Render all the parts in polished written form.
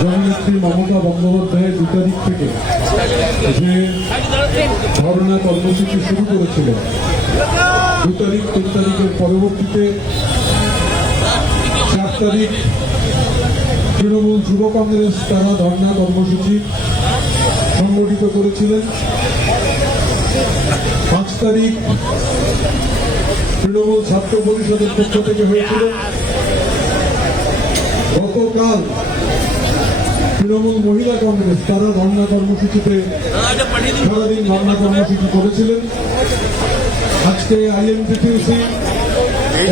জননেত্রী মমতা বন্দ্যোপাধ্যায়ের 2 তারিখ থেকে যে ধর্ণা কর্মসূচি শুরু করেছিলেন, 2 তারিখ 3 তারিখের পরবর্তীতে 4 তারিখ তৃণমূল যুব কংগ্রেস তারা ধর্ণা কর্মসূচি সংগঠিত করেছিলেন। 5 তারিখ তৃণমূল ছাত্র পরিষদের পক্ষ থেকে হয়েছিল। গতকাল তৃণমূল মহিলা কংগ্রেস তারা ধর্ণা কর্মসূচিতে সারাদিন ধর্ণা কর্মসূচি করেছিলেন। আজকে আইএনটিটিউসি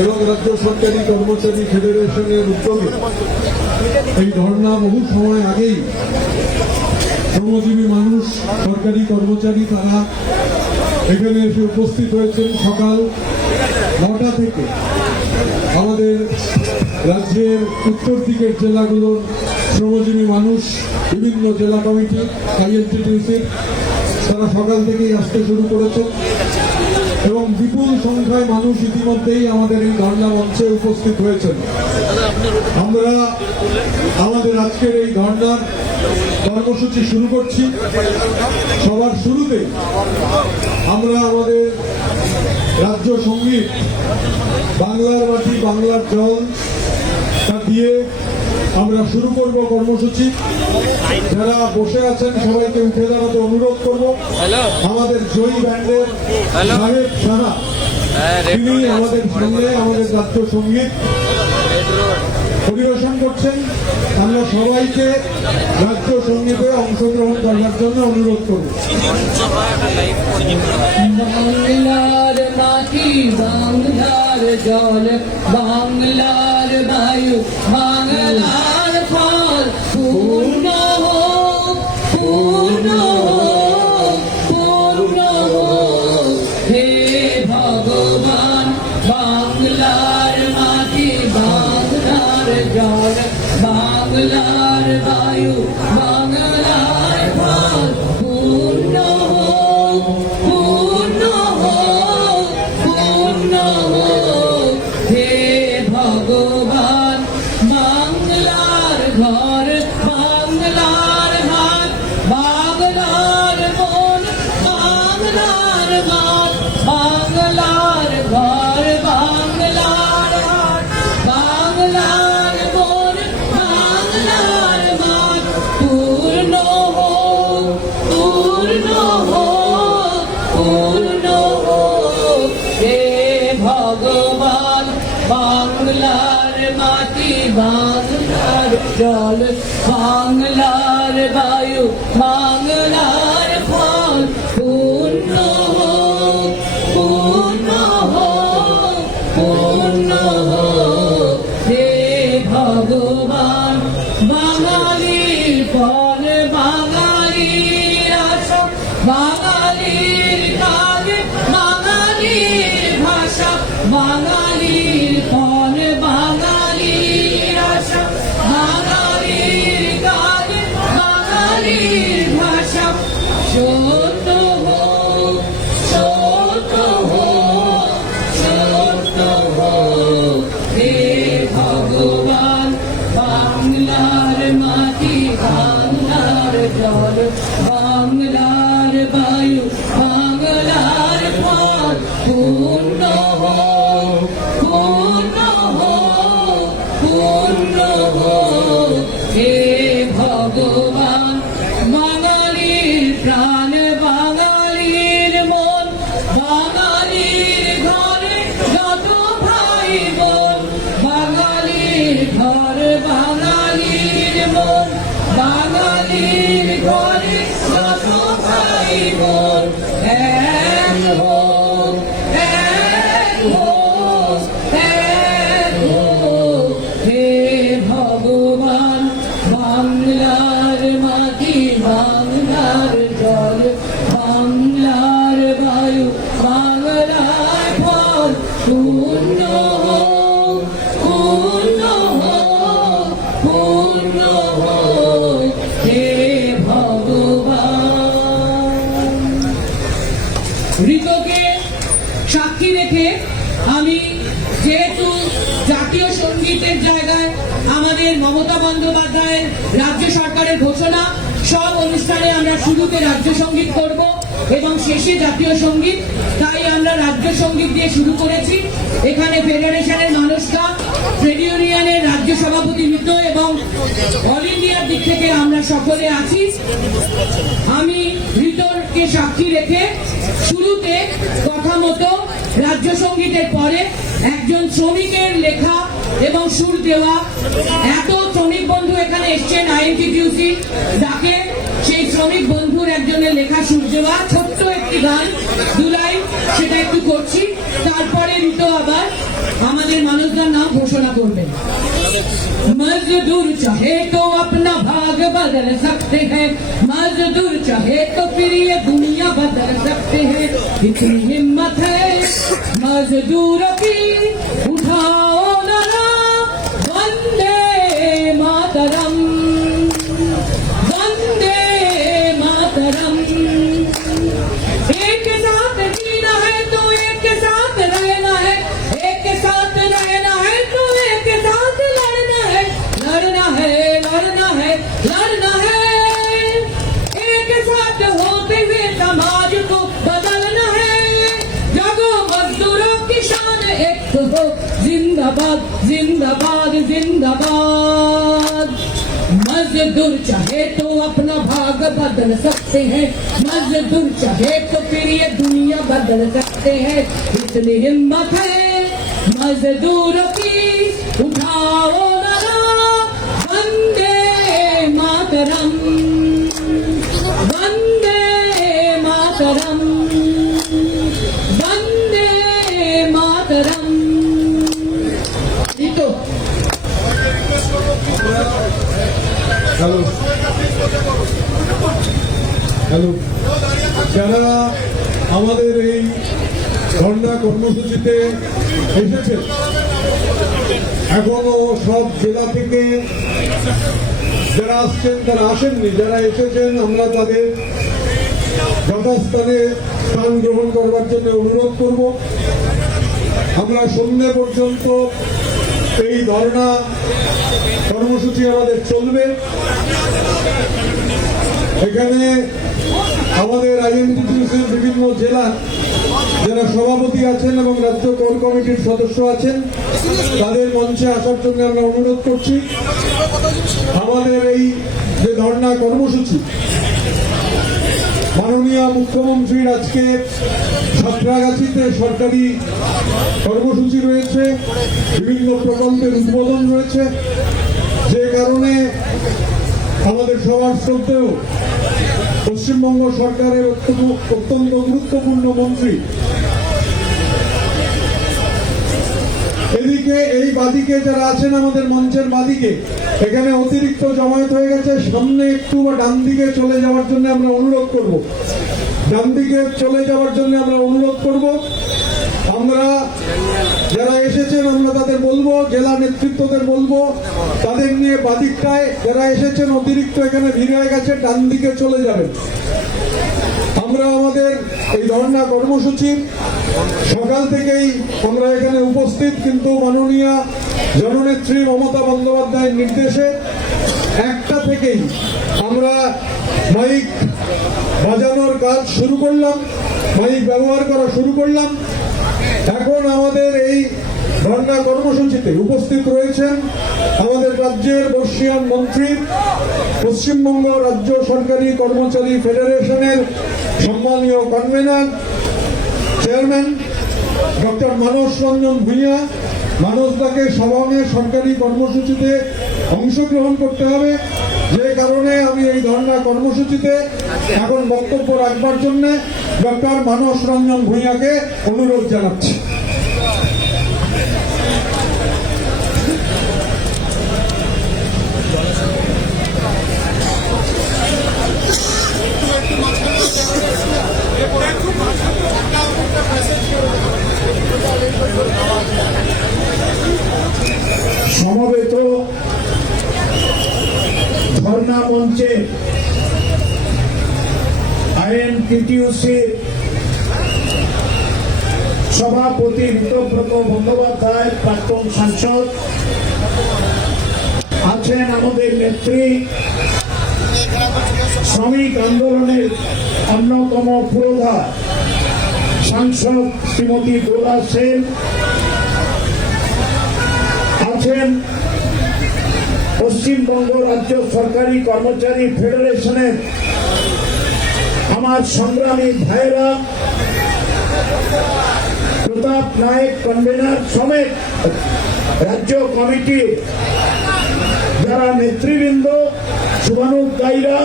এবং রাজ্য সরকারি কর্মচারী ফেডারেশনের উদ্যোগে এই ধর্ণা বহু সময় আগেই শ্রমজীবী মানুষ, সরকারি কর্মচারী তারা এখানে এসে উপস্থিত হয়েছেন। সকাল 9টা থেকে আমাদের রাজ্যের উত্তর দিকের জেলাগুলোর শ্রমজীবী মানুষ, বিভিন্ন জেলা কমিটি, আইএনটিটিউসির তারা সকাল থেকেই আসতে শুরু করেছে এবং বিপুল সংখ্যায় মানুষ ইতিমধ্যেই আমাদের এই ধর্ণা মঞ্চে উপস্থিত হয়েছেন। আমরা আমাদের আজকের এই ধর্ণার কর্মসূচি শুরু করছি। সবার শুরুতে আমরা আমাদের রাজ্য সঙ্গীত বাংলার মাটি বাংলার জল তা দিয়ে আমরা শুরু করব কর্মসূচি। যারা বসে আছেন সবাইকে উঠে দাঁড়াতে অনুরোধ করব। আমাদের জয়ী ব্যান্ডের সাহেব সাহা তিনি আমাদের সামনে আমাদের রাজ্য সঙ্গীত পরিবেশন করছেন। আমরা সবাইকে রাজ্য সঙ্গীতে অংশগ্রহণ করার জন্য অনুরোধ করব। বাংলার মাটি বাংলার জল বাংলার বায়ু বাংলার ফল পূর্ণ হোক পূর্ণ হোক পূর্ণ হোক হে ভগবান। বাংলার মাটি বাংলার জল বাংলার বায়ু বাংলার ফল পূর্ণ হোক পূর্ণ হোক পূর্ণ হোক হে ভগবান। বাংলার ঘর বাংলার হাট বাংলার মন বাংলার মাঠ বাংলার ঘর বাংলার হাট বাংলার মন বাংলার মাঠ পূর্ণ হোক পূর্ণ হোক পূর্ণ হোক হে ভগবান। বাংলার মাটি বাংলার জল বাংলার বায়ু বাংলার ফল পূর্ণ হোক পূর্ণ হোক পূর্ণ হোক হে ভগবান। বাঙালির পর বাঙালির আশা বাঙালির কাজ বাঙালির ভাষা বাঙালির পর বাঙালির আশা বাঙালির কাজ বাঙালির ভাষা সত্য হোক সত্য হোক সত্য হোক হে ভগবান। বাংলার মাটি বাংলার জল বাংলার বায়ু বাংলার ফল পূর্ণ হোক পূর্ণ হোক পূর্ণ হোক হে ভগবান। বাঙালির প্রাণ বাঙালির মন বাঙালির ঘরে যত ভাই বোন বাঙালির ঘর বাঙালির মন বাঙালির ঘরে যত ভাই বোন এক হোক এক হোক এক হোক হে ভগবান। বাংলার মাটি বাংলার জল বাংলার বায়ু বাংলার ফল পূর্ণ হোক পূর্ণ হোক পূর্ণ হোক হে ভগবান। সরকারের ঘোষণা, সব অনুষ্ঠানে আমরা শুরুতে রাজ্য সঙ্গীত করব এবং শেষে জাতীয় সঙ্গীত। তাই আমরা রাজ্য সঙ্গীত দিয়ে শুরু করেছি। এখানে ফেডারেশনের মানুষরা, ট্রেড ইউনিয়নের রাজ্য সভাপতি মৃত এবং অল ইন্ডিয়ার দিক থেকে আমরা সকলে আছি। আমি ঋতরকে সাক্ষী রেখে শুরুতে কথা মতো রাজ্য সঙ্গীতের পরে একজন শ্রমিকের লেখা এবং সুর দেওয়া, এত শ্রমিক বন্ধু এখানে এসছেন আইএনটিটিউসি ডাকে, সেই শ্রমিক বন্ধুর একজনের লেখা সুর দেওয়া ছোট্ট একটি গান, 2 লাইন, সেটা একটু করছি। তারপরে ঋত আবার আমাদের মানুষদের নাম ঘোষণা করবেন। मजदूर चाहे तो अपना भाग बदल सकते हैं, मजदूर चाहे तो फिर ये दुनिया बदल सकते हैं। इतनी हिम्मत है मजदूरों की, उठाओ नारा वंदे मातरम, वंदे मातरम। एक साथ जीना है तो एक साथ रहना है, एक साथ रहना है तो एक साथ लड़ना है, लड़ना है, लड़ना है, लड़ना है। एक साथ होते हुए समाज को बदलना है। जगो मजदूरों की शान एक हो, जिंदाबाद जिंदाबाद जिंदाबाद। मजदूर चाहे तो अपना भाग बदल सकते हैं, मजदूर चाहे तो फिर ये दुनिया बदल सकते हैं। इतनी हिम्मत है मजदूरों की, उठाओ नारा वंदे मातरम, वंदे मातरम, वंदे मातरम। तो হ্যালো হ্যালো যারা আমাদের এই ধর্ণা কর্মসূচিতে এসেছেন, এখনো সব জেলা থেকে যারা আসছেন তারা আসেননি, যারা এসেছেন আমরা তাদের যথাস্থানে স্থান গ্রহণ করবার জন্য অনুরোধ করব। আমরা সন্ধ্যে পর্যন্ত এই ধর্ণা কর্মসূচি আমাদের চলবে। এখানে আমাদের আইএনটিটিউসির বিভিন্ন জেলা যারা সভাপতি আছেন এবং রাজ্য কোর কমিটির সদস্য আছেন, তাদের মঞ্চে আসার জন্য আমরা অনুরোধ করছি। আমাদের এই যে ধর্ণা কর্মসূচি, মাননীয় মুখ্যমন্ত্রীর আজকে সাঁতরাগাছিতে সরকারি কর্মসূচি রয়েছে, বিভিন্ন প্রকল্পের উদ্বোধন রয়েছে, যে কারণে আমাদের সবার শ্রদ্ধেয় পশ্চিমবঙ্গ সরকারের অত্যন্ত গুরুত্বপূর্ণ মন্ত্রী এদিকে, এই বাদিকে যারা আছেন আমাদের মঞ্চের বাদিকে, এখানে অতিরিক্ত জমায়েত হয়ে গেছে, সামনে একটু বা ডান দিকে চলে যাওয়ার জন্য আমরা অনুরোধ করব, ডান দিকে চলে যাওয়ার জন্য আমরা অনুরোধ করব। আমরা যারা এসেছেন আমরা তাদের বলবো, জেলা নেতৃত্বদের বলবো, তাদের নিয়ে বাদিকটায় যারা এসেছেন অতিরিক্ত এখানে ভিড় হয়ে গেছে, ডান দিকে চলে যাবেন। আমরা আমাদের এই ধর্ণা কর্মসূচি সকাল থেকেই আমরা এখানে উপস্থিত, কিন্তু মাননীয় জননেত্রী মমতা বন্দ্যোপাধ্যায়ের নির্দেশে 1টা থেকেই আমরা মাইক বাজানোর কাজ শুরু করলাম, মাইক ব্যবহার করা শুরু করলাম। এখন আমাদের এই ধর্ণা কর্মসূচিতে উপস্থিত রয়েছেন আমাদের রাজ্যের বর্ষীয়ান মন্ত্রী, পশ্চিমবঙ্গ রাজ্য সরকারি কর্মচারী ফেডারেশনের সম্মানীয় কনভেনার, চেয়ারম্যান ডক্টর মানস রঞ্জন ভূঁইয়া। মানসদাকে সভাঙ্গে সরকারি কর্মসূচিতে অংশগ্রহণ করতে হবে, যে কারণে আমি এই ধর্ণা কর্মসূচিতে এখন বক্তব্য রাখবার জন্য ডক্টর মানস রঞ্জন ভূঁইয়াকে অনুরোধ জানাচ্ছি। সমবেত ধর্ণা মঞ্চে আইএনটিটিউসির সভাপতি ঋতব্রত বন্দ্যোপাধ্যায়, প্রাক্তন সাংসদ আছেন, আমাদের নেত্রী শ্রমিক আন্দোলনের অন্যতম পুরোধা সাংসদ শ্রীমতী দোলা সেন আছেন, পশ্চিমবঙ্গ রাজ্য সরকারি কর্মচারী ফেডারেশনের আমার সংগ্রামী ভাইরা, প্রতাপ নায়ক কনভেনার সমেত রাজ্য কমিটির যারা নেতৃবৃন্দ, শুভানুক দাইরা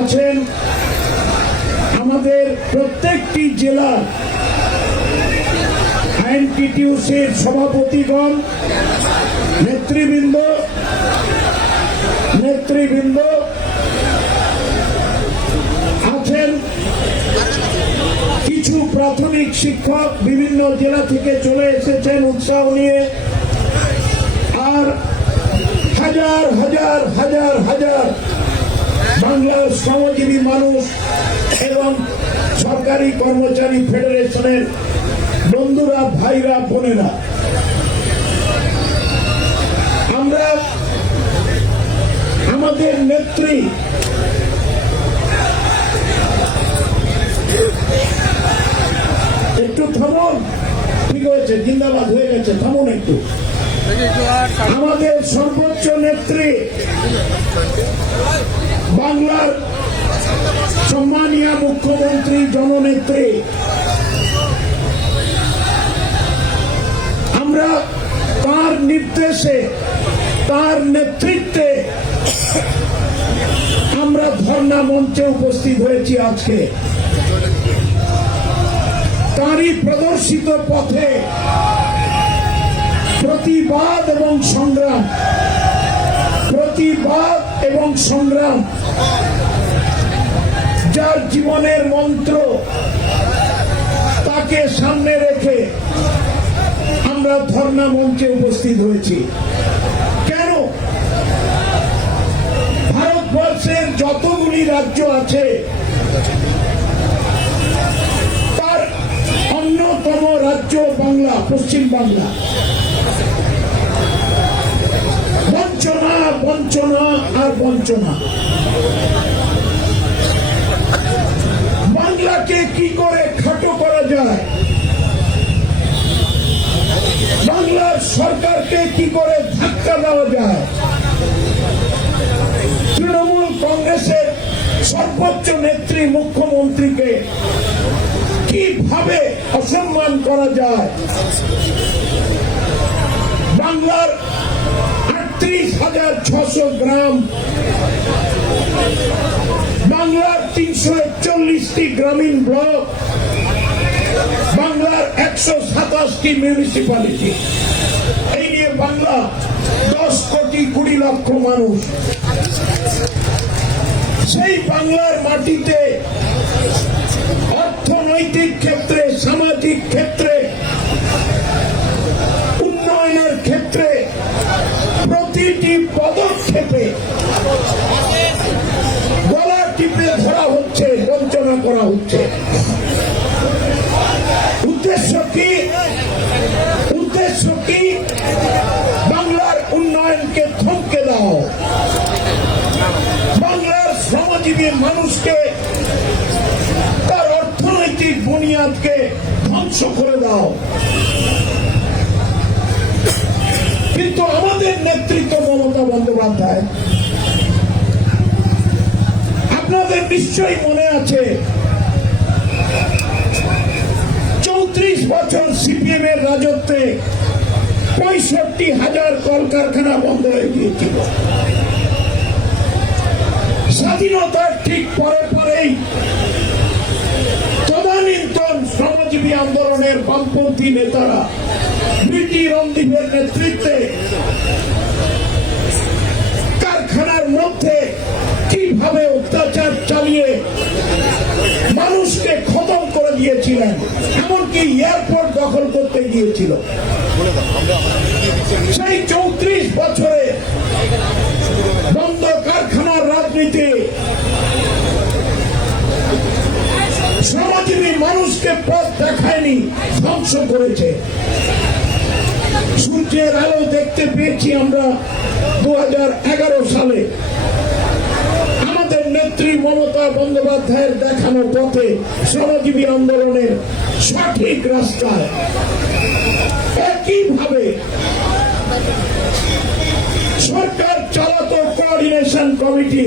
আছেন, আমাদের প্রত্যেকটি জেলার আইএনটিটিইউসির সভাপতিগণ, নেতৃবৃন্দ আছেন, কিছু প্রাথমিক শিক্ষক বিভিন্ন জেলা থেকে চলে এসেছেন উৎসাহ নিয়ে, আর হাজার হাজার হাজার হাজার বাংলার শ্রমজীবী মানুষ এবং সরকারি কর্মচারী ফেডারেশনের বন্ধুরা, ভাইরা, বোনেরা, আমরা আমাদের নেত্রী একটু থামুন, ঠিক হয়েছে, জিন্দাবাদ হয়ে গেছে, থামুন একটু। আমাদের সর্বোচ্চ নেত্রী, বাংলার সম্মানীয় মুখ্যমন্ত্রী, জননেত্রী, আমরা তার নির্দেশে, তার নেতৃত্বে আমরা ধর্ণা মঞ্চে উপস্থিত হয়েছি আজকে। তারই প্রদর্শিত পথে প্রতিবাদ এবং সংগ্রাম, যার জীবনের মন্ত্র, তাকে সামনে রেখে আমরা ধর্ণা মঞ্চে উপস্থিত হয়েছি। কেন? ভারতবর্ষের যতগুলি রাজ্য আছে তার অন্যতম রাজ্য বাংলা, পশ্চিম বাংলা। বঞ্চনা, বঞ্চনা আর বঞ্চনা। বাংলাকে কি করে খাটো করা যায়, বাংলার সরকারকে কি করে ধাক্কা দেওয়া যায়, তৃণমূল কংগ্রেসের সর্বোচ্চ নেত্রী মুখ্যমন্ত্রীকে কিভাবে অসম্মান করা যায়, বাংলার 38,600 গ্রাম, বাংলার 341টি গ্রামীণ ব্লক, বাংলার 127টি মিউনিসিপ্যালিটি, এই নিয়ে বাংলা 10 কোটি 20 লক্ষ মানুষ। সেই বাংলার মাটিতে অর্থনৈতিক ক্ষেত্রে, সামাজিক ক্ষেত্রে, উন্নয়নের ক্ষেত্রে প্রতিটি পদক্ষেপে গলা টিপে ধরা হচ্ছে, বঞ্চনা করা হচ্ছে। উদ্দেশ্য কি? বাংলার উন্নয়নকে থমকে দাও, বাংলার শ্রমজীবী মানুষকে, তার অর্থনৈতিক বুনিয়াদকে ধ্বংস করে দাও। কিন্তু আমাদের নেতৃত্ব মমতা বন্দ্যোপাধ্যায়, আপনাদের নিশ্চয়ই মনে আছে 34 বছর সিপিএম এর রাজত্বে 65,000 কলকারখানা বন্ধ হয়ে গিয়েছিল। স্বাধীনতার ঠিক পরেই তদানীন্তন শ্রমজীবী আন্দোলনের বামপন্থী নেতারা বিটি রণদীপের নেতৃত্বে কারখানার মধ্যে কিভাবে অত্যাচার চালিয়ে মানুষকে খতম করে দিয়েছিলেন, এমনকি এয়ারপোর্ট দখল করতে গিয়েছিল। সেই 34 বছরে বন্ধ কারখানার রাজনীতি শ্রমজীবী মানুষকে পথ দেখায়নি, ধ্বংস করেছে। শুধু সূর্যের আলো দেখতে পেয়েছি আমরা 2011 সালে আমাদের নেত্রী মমতা বন্দ্যোপাধ্যায়ের দেখানো পথে শ্রমজীবী আন্দোলনের সঠিক রাস্তায়। একইভাবে সরকার চালাতো কোঅর্ডিনেশন কমিটি,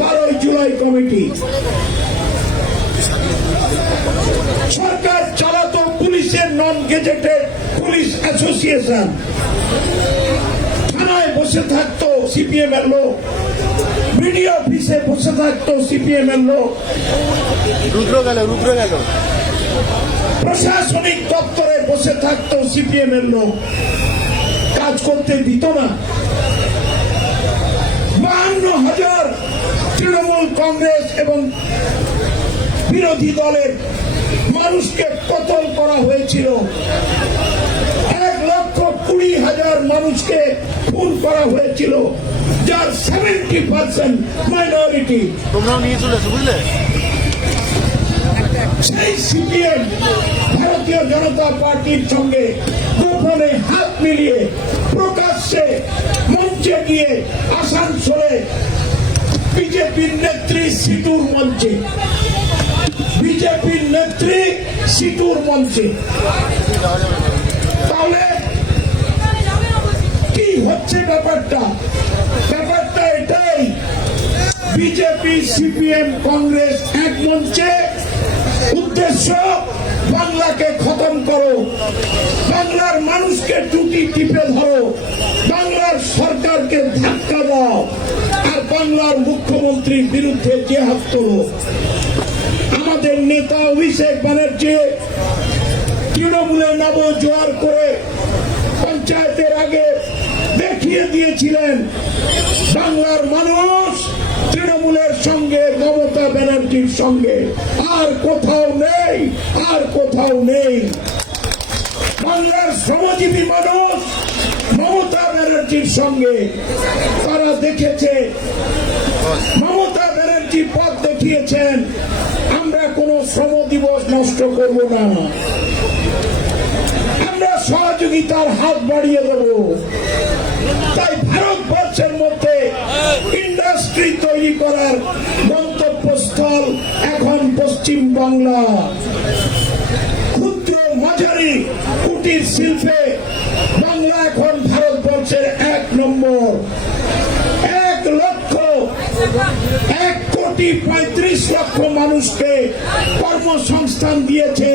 12 জুলাই কমিটি, সরকার চালাতো পুলিশের নন গেজেটেড পুলিশ অ্যাসোসিয়েশন, থানায় বসে থাকতো সিপিএম এর লোক, বিডিও অফিসে বসে থাকতো সিপিএম এর লোক, রুদ্র গেল প্রশাসনিক দপ্তরে বসে থাকতো সিপিএম এর লোক, কাজ করতে দিত না। 52,000 তৃণমূল কংগ্রেস এবং বিরোধী দলের মানুষকে কতল করা হয়েছিল, 1,20,000 মানুষকে খুন করা হয়েছিল, যার 70% মাইনরিটি। তোমরাও নিয়ে চলেছো, বুঝলে? সেই সিপিএম ভারতীয় জনতা পার্টির সঙ্গে গোপনে হাত মিলিয়ে প্রকাশ্যে মঞ্চে গিয়ে আসানসোলে বিজেপির নেত্রী সিটুর মঞ্চে, বিজেপির নেত্রী সিটুর মঞ্চে। তাহলে কি হচ্ছে ব্যাপারটা? ব্যাপারটা এটাই, বিজেপি সিপিএম কংগ্রেস এক মঞ্চে, উদ্দেশ্য বাংলাকে খতম করো, বাংলার মানুষকে টুটি টিপে ধরো, বাংলার সরকারকে ধাক্কা দাও, আর বাংলার মুখ্যমন্ত্রীর বিরুদ্ধে জেহাদ তোলো। আমাদের নেতা অভিষেক ব্যানার্জি তৃণমূলে নব জোয়ার করে পঞ্চায়েতের আগে দেখিয়ে দিয়েছিলেন বাংলার মানুষ তৃণমূলের সঙ্গে, মমতা ব্যানার্জির সঙ্গে, আর কোথাও নেই, আর কোথাও নেই। বাংলার শ্রমজীবী মানুষ মমতা ব্যানার্জির সঙ্গে, তারা দেখেছে, মমতা ব্যানার্জি পথ দেখিয়েছেন, আমরা কোনো শ্রম দিবস নষ্ট করব না, আমরা সহযোগিতার হাত বাড়িয়ে দেব। তাই ভারতবর্ষের মধ্যে ইন্ডাস্ট্রি তৈরি করার গন্তব্যস্থল এখন পশ্চিম বাংলা। ক্ষুদ্র মাঝারি কুটির শিল্পে বাংলা এখন ভারতবর্ষের 1 নম্বর। 1,35,00,000 মানুষকে কর্মসংস্থান দিয়েছে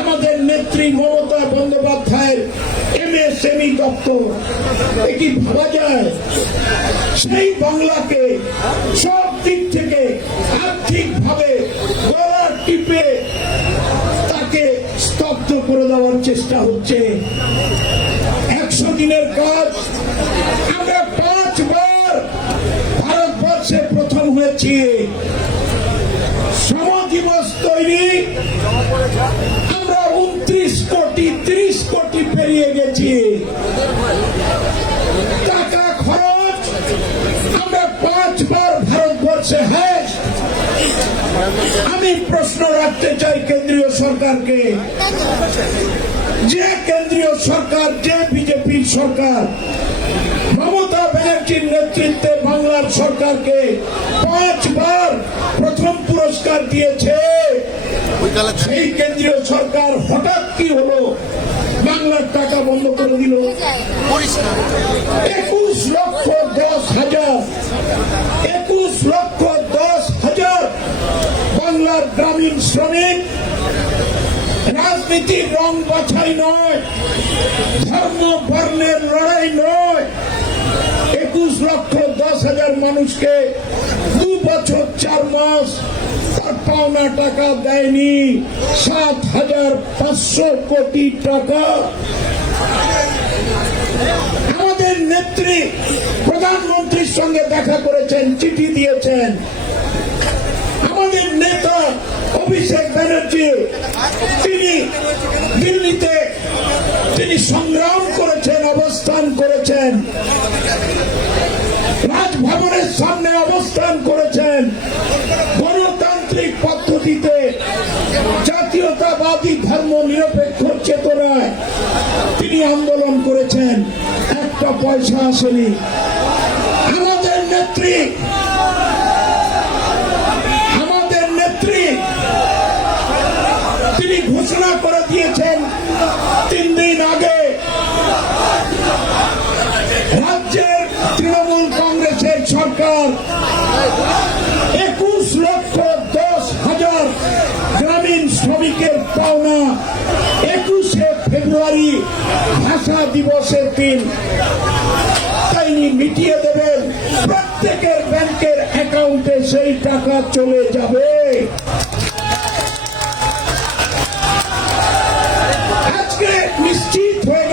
আমাদের নেত্রী মমতা বন্দ্যোপাধ্যায়ের এমএসএমই দপ্তর। এটি ভাবা যায়? সেই বাংলাকে সব দিক থেকে আর্থিকভাবে গলা টিপে তাকে স্তব্ধ করে দেওয়ার চেষ্টা হচ্ছে। 100 দিনের কাজ, আমরা 5 বার ভারতবর্ষে প্রথম হয়েছি। শ্রম দিবস তৈরি, আমরা 29 কোটি 30 কোটি পেরিয়ে গেছি। টাকা খরচ, আমরা 5 বার ভারতবর্ষে। হ্যাঁ, আমি প্রশ্ন রাখতে চাই কেন্দ্রীয় সরকারকে, যে কেন্দ্রীয় সরকার, যে বিজেপি সরকার মমতা ব্যানার্জির নেতৃত্বে বাংলার সরকারকে 5 বার প্রথম পুরস্কার দিয়েছে, সেই কেন্দ্রীয় সরকার হঠাৎ কি হলো, বাংলার টাকা বন্ধ করে দিল। 21,10,000 21,10,000 বাংলার গ্রামীণ শ্রমিক, রাজনীতির রং বাছাই নয়, ধর্ম বর্ণের লড়াই নয়, 21,10,000 মানুষকে 2 বছর 4 মাস তার পাওনা টাকা দেয়নি। 7,500 কোটি টাকা। আমাদের নেত্রী প্রধানমন্ত্রীর সঙ্গে দেখা করেছেন, চিঠি দিয়েছেন। আমাদের নেতা অভিষেক ব্যানার্জি, তিনি দিল্লিতে তিনি সংগ্রাম করেছেন, অবস্থান করেছেন, রাজভবনের সামনে অবস্থান করেছেন। গণতান্ত্রিক পদ্ধতিতে জাতীয়তাবাদী ধর্ম নিরপেক্ষ উত্তরায় তিনি আন্দোলন করেছেন, একটা পয়সা আসেনি। আমাদের নেত্রী তিনি ঘোষণা করে দিয়েছেন 3 দিন আগে, রাজ্যের তৃণমূল কংগ্রেসের সরকার 21,10,000 গ্রামীণ শ্রমিকের পাওনা 21শে ফেব্রুয়ারি ভাষা দিবসের দিন তিনি মিটিয়ে দেবেন। প্রত্যেকের ব্যাংকের অ্যাকাউন্টে সেই টাকা চলে যাবে। আজকে নিশ্চিত হয়ে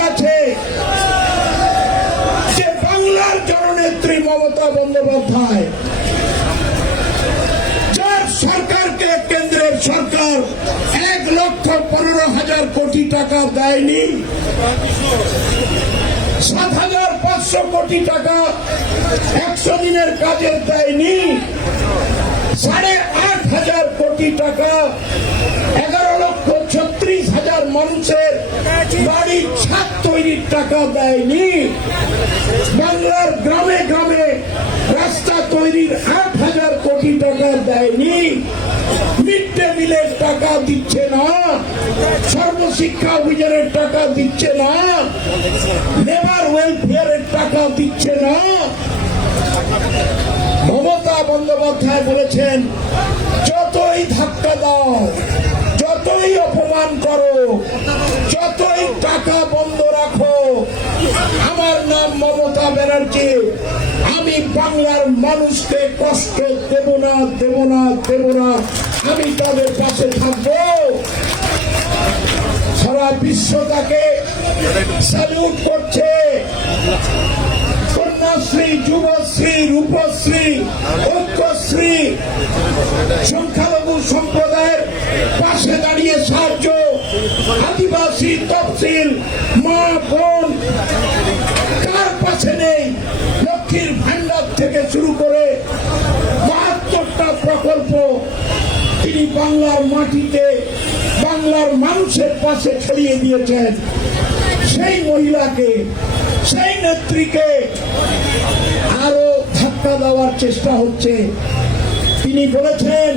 গেছে যে বাংলার জননেত্রী মমতা বন্দ্যোপাধ্যায়, যার সরকারকে কেন্দ্রের সরকার 1,15,000 কোটি টাকা দেয়নি, 7,500 কোটি টাকা 100 দিনের কাজের দেয়নি, 8,500 কোটি টাকা 11,36,000 মানুষের বাড়ির ছাদ তৈরির টাকা দেয়নি, বাংলার গ্রামে গ্রামে রাস্তা তৈরির 8,000 কোটি টাকা দেয়নি, মিড ডে মিলের টাকা দিচ্ছে না, সর্বশিক্ষা অভিযানের টাকা দিচ্ছে না, লেবার ওয়েলফেয়ারের টাকা দিচ্ছে না। মমতা বন্দ্যোপাধ্যায় বলেছেন, যতই ধাক্কা দাও, যতই অপমান করো, যতই টাকা বন্ধ রাখো, আমার নাম মমতা ব্যানার্জি, আমি বাংলার মানুষকে কষ্ট দেব না, আমি তাদের পাশে থাকবো। সারা বিশ্ব তাকে স্যালুট করছে। কন্যাশ্রী, যুবশ্রী, রূপশ্রী, ঐক্যশ্রী, সংখ্যালঘু সম্প্রদায়ের পাশে দাঁড়িয়ে সাহায্য, আদিবাসী, তফসিল, মা বোন, কার পাশে নেই? লক্ষ্মীর ভান্ডার থেকে শুরু করে 72টা প্রকল্প তিনি বাংলার মাটিতে বাংলার মানুষের পাশে ছড়িয়ে দিয়েছেন। সেই মহিলাকে, সেই নেত্রীকে আরো ধাক্কা দেওয়ার চেষ্টা হচ্ছে। তিনি বলেছেন,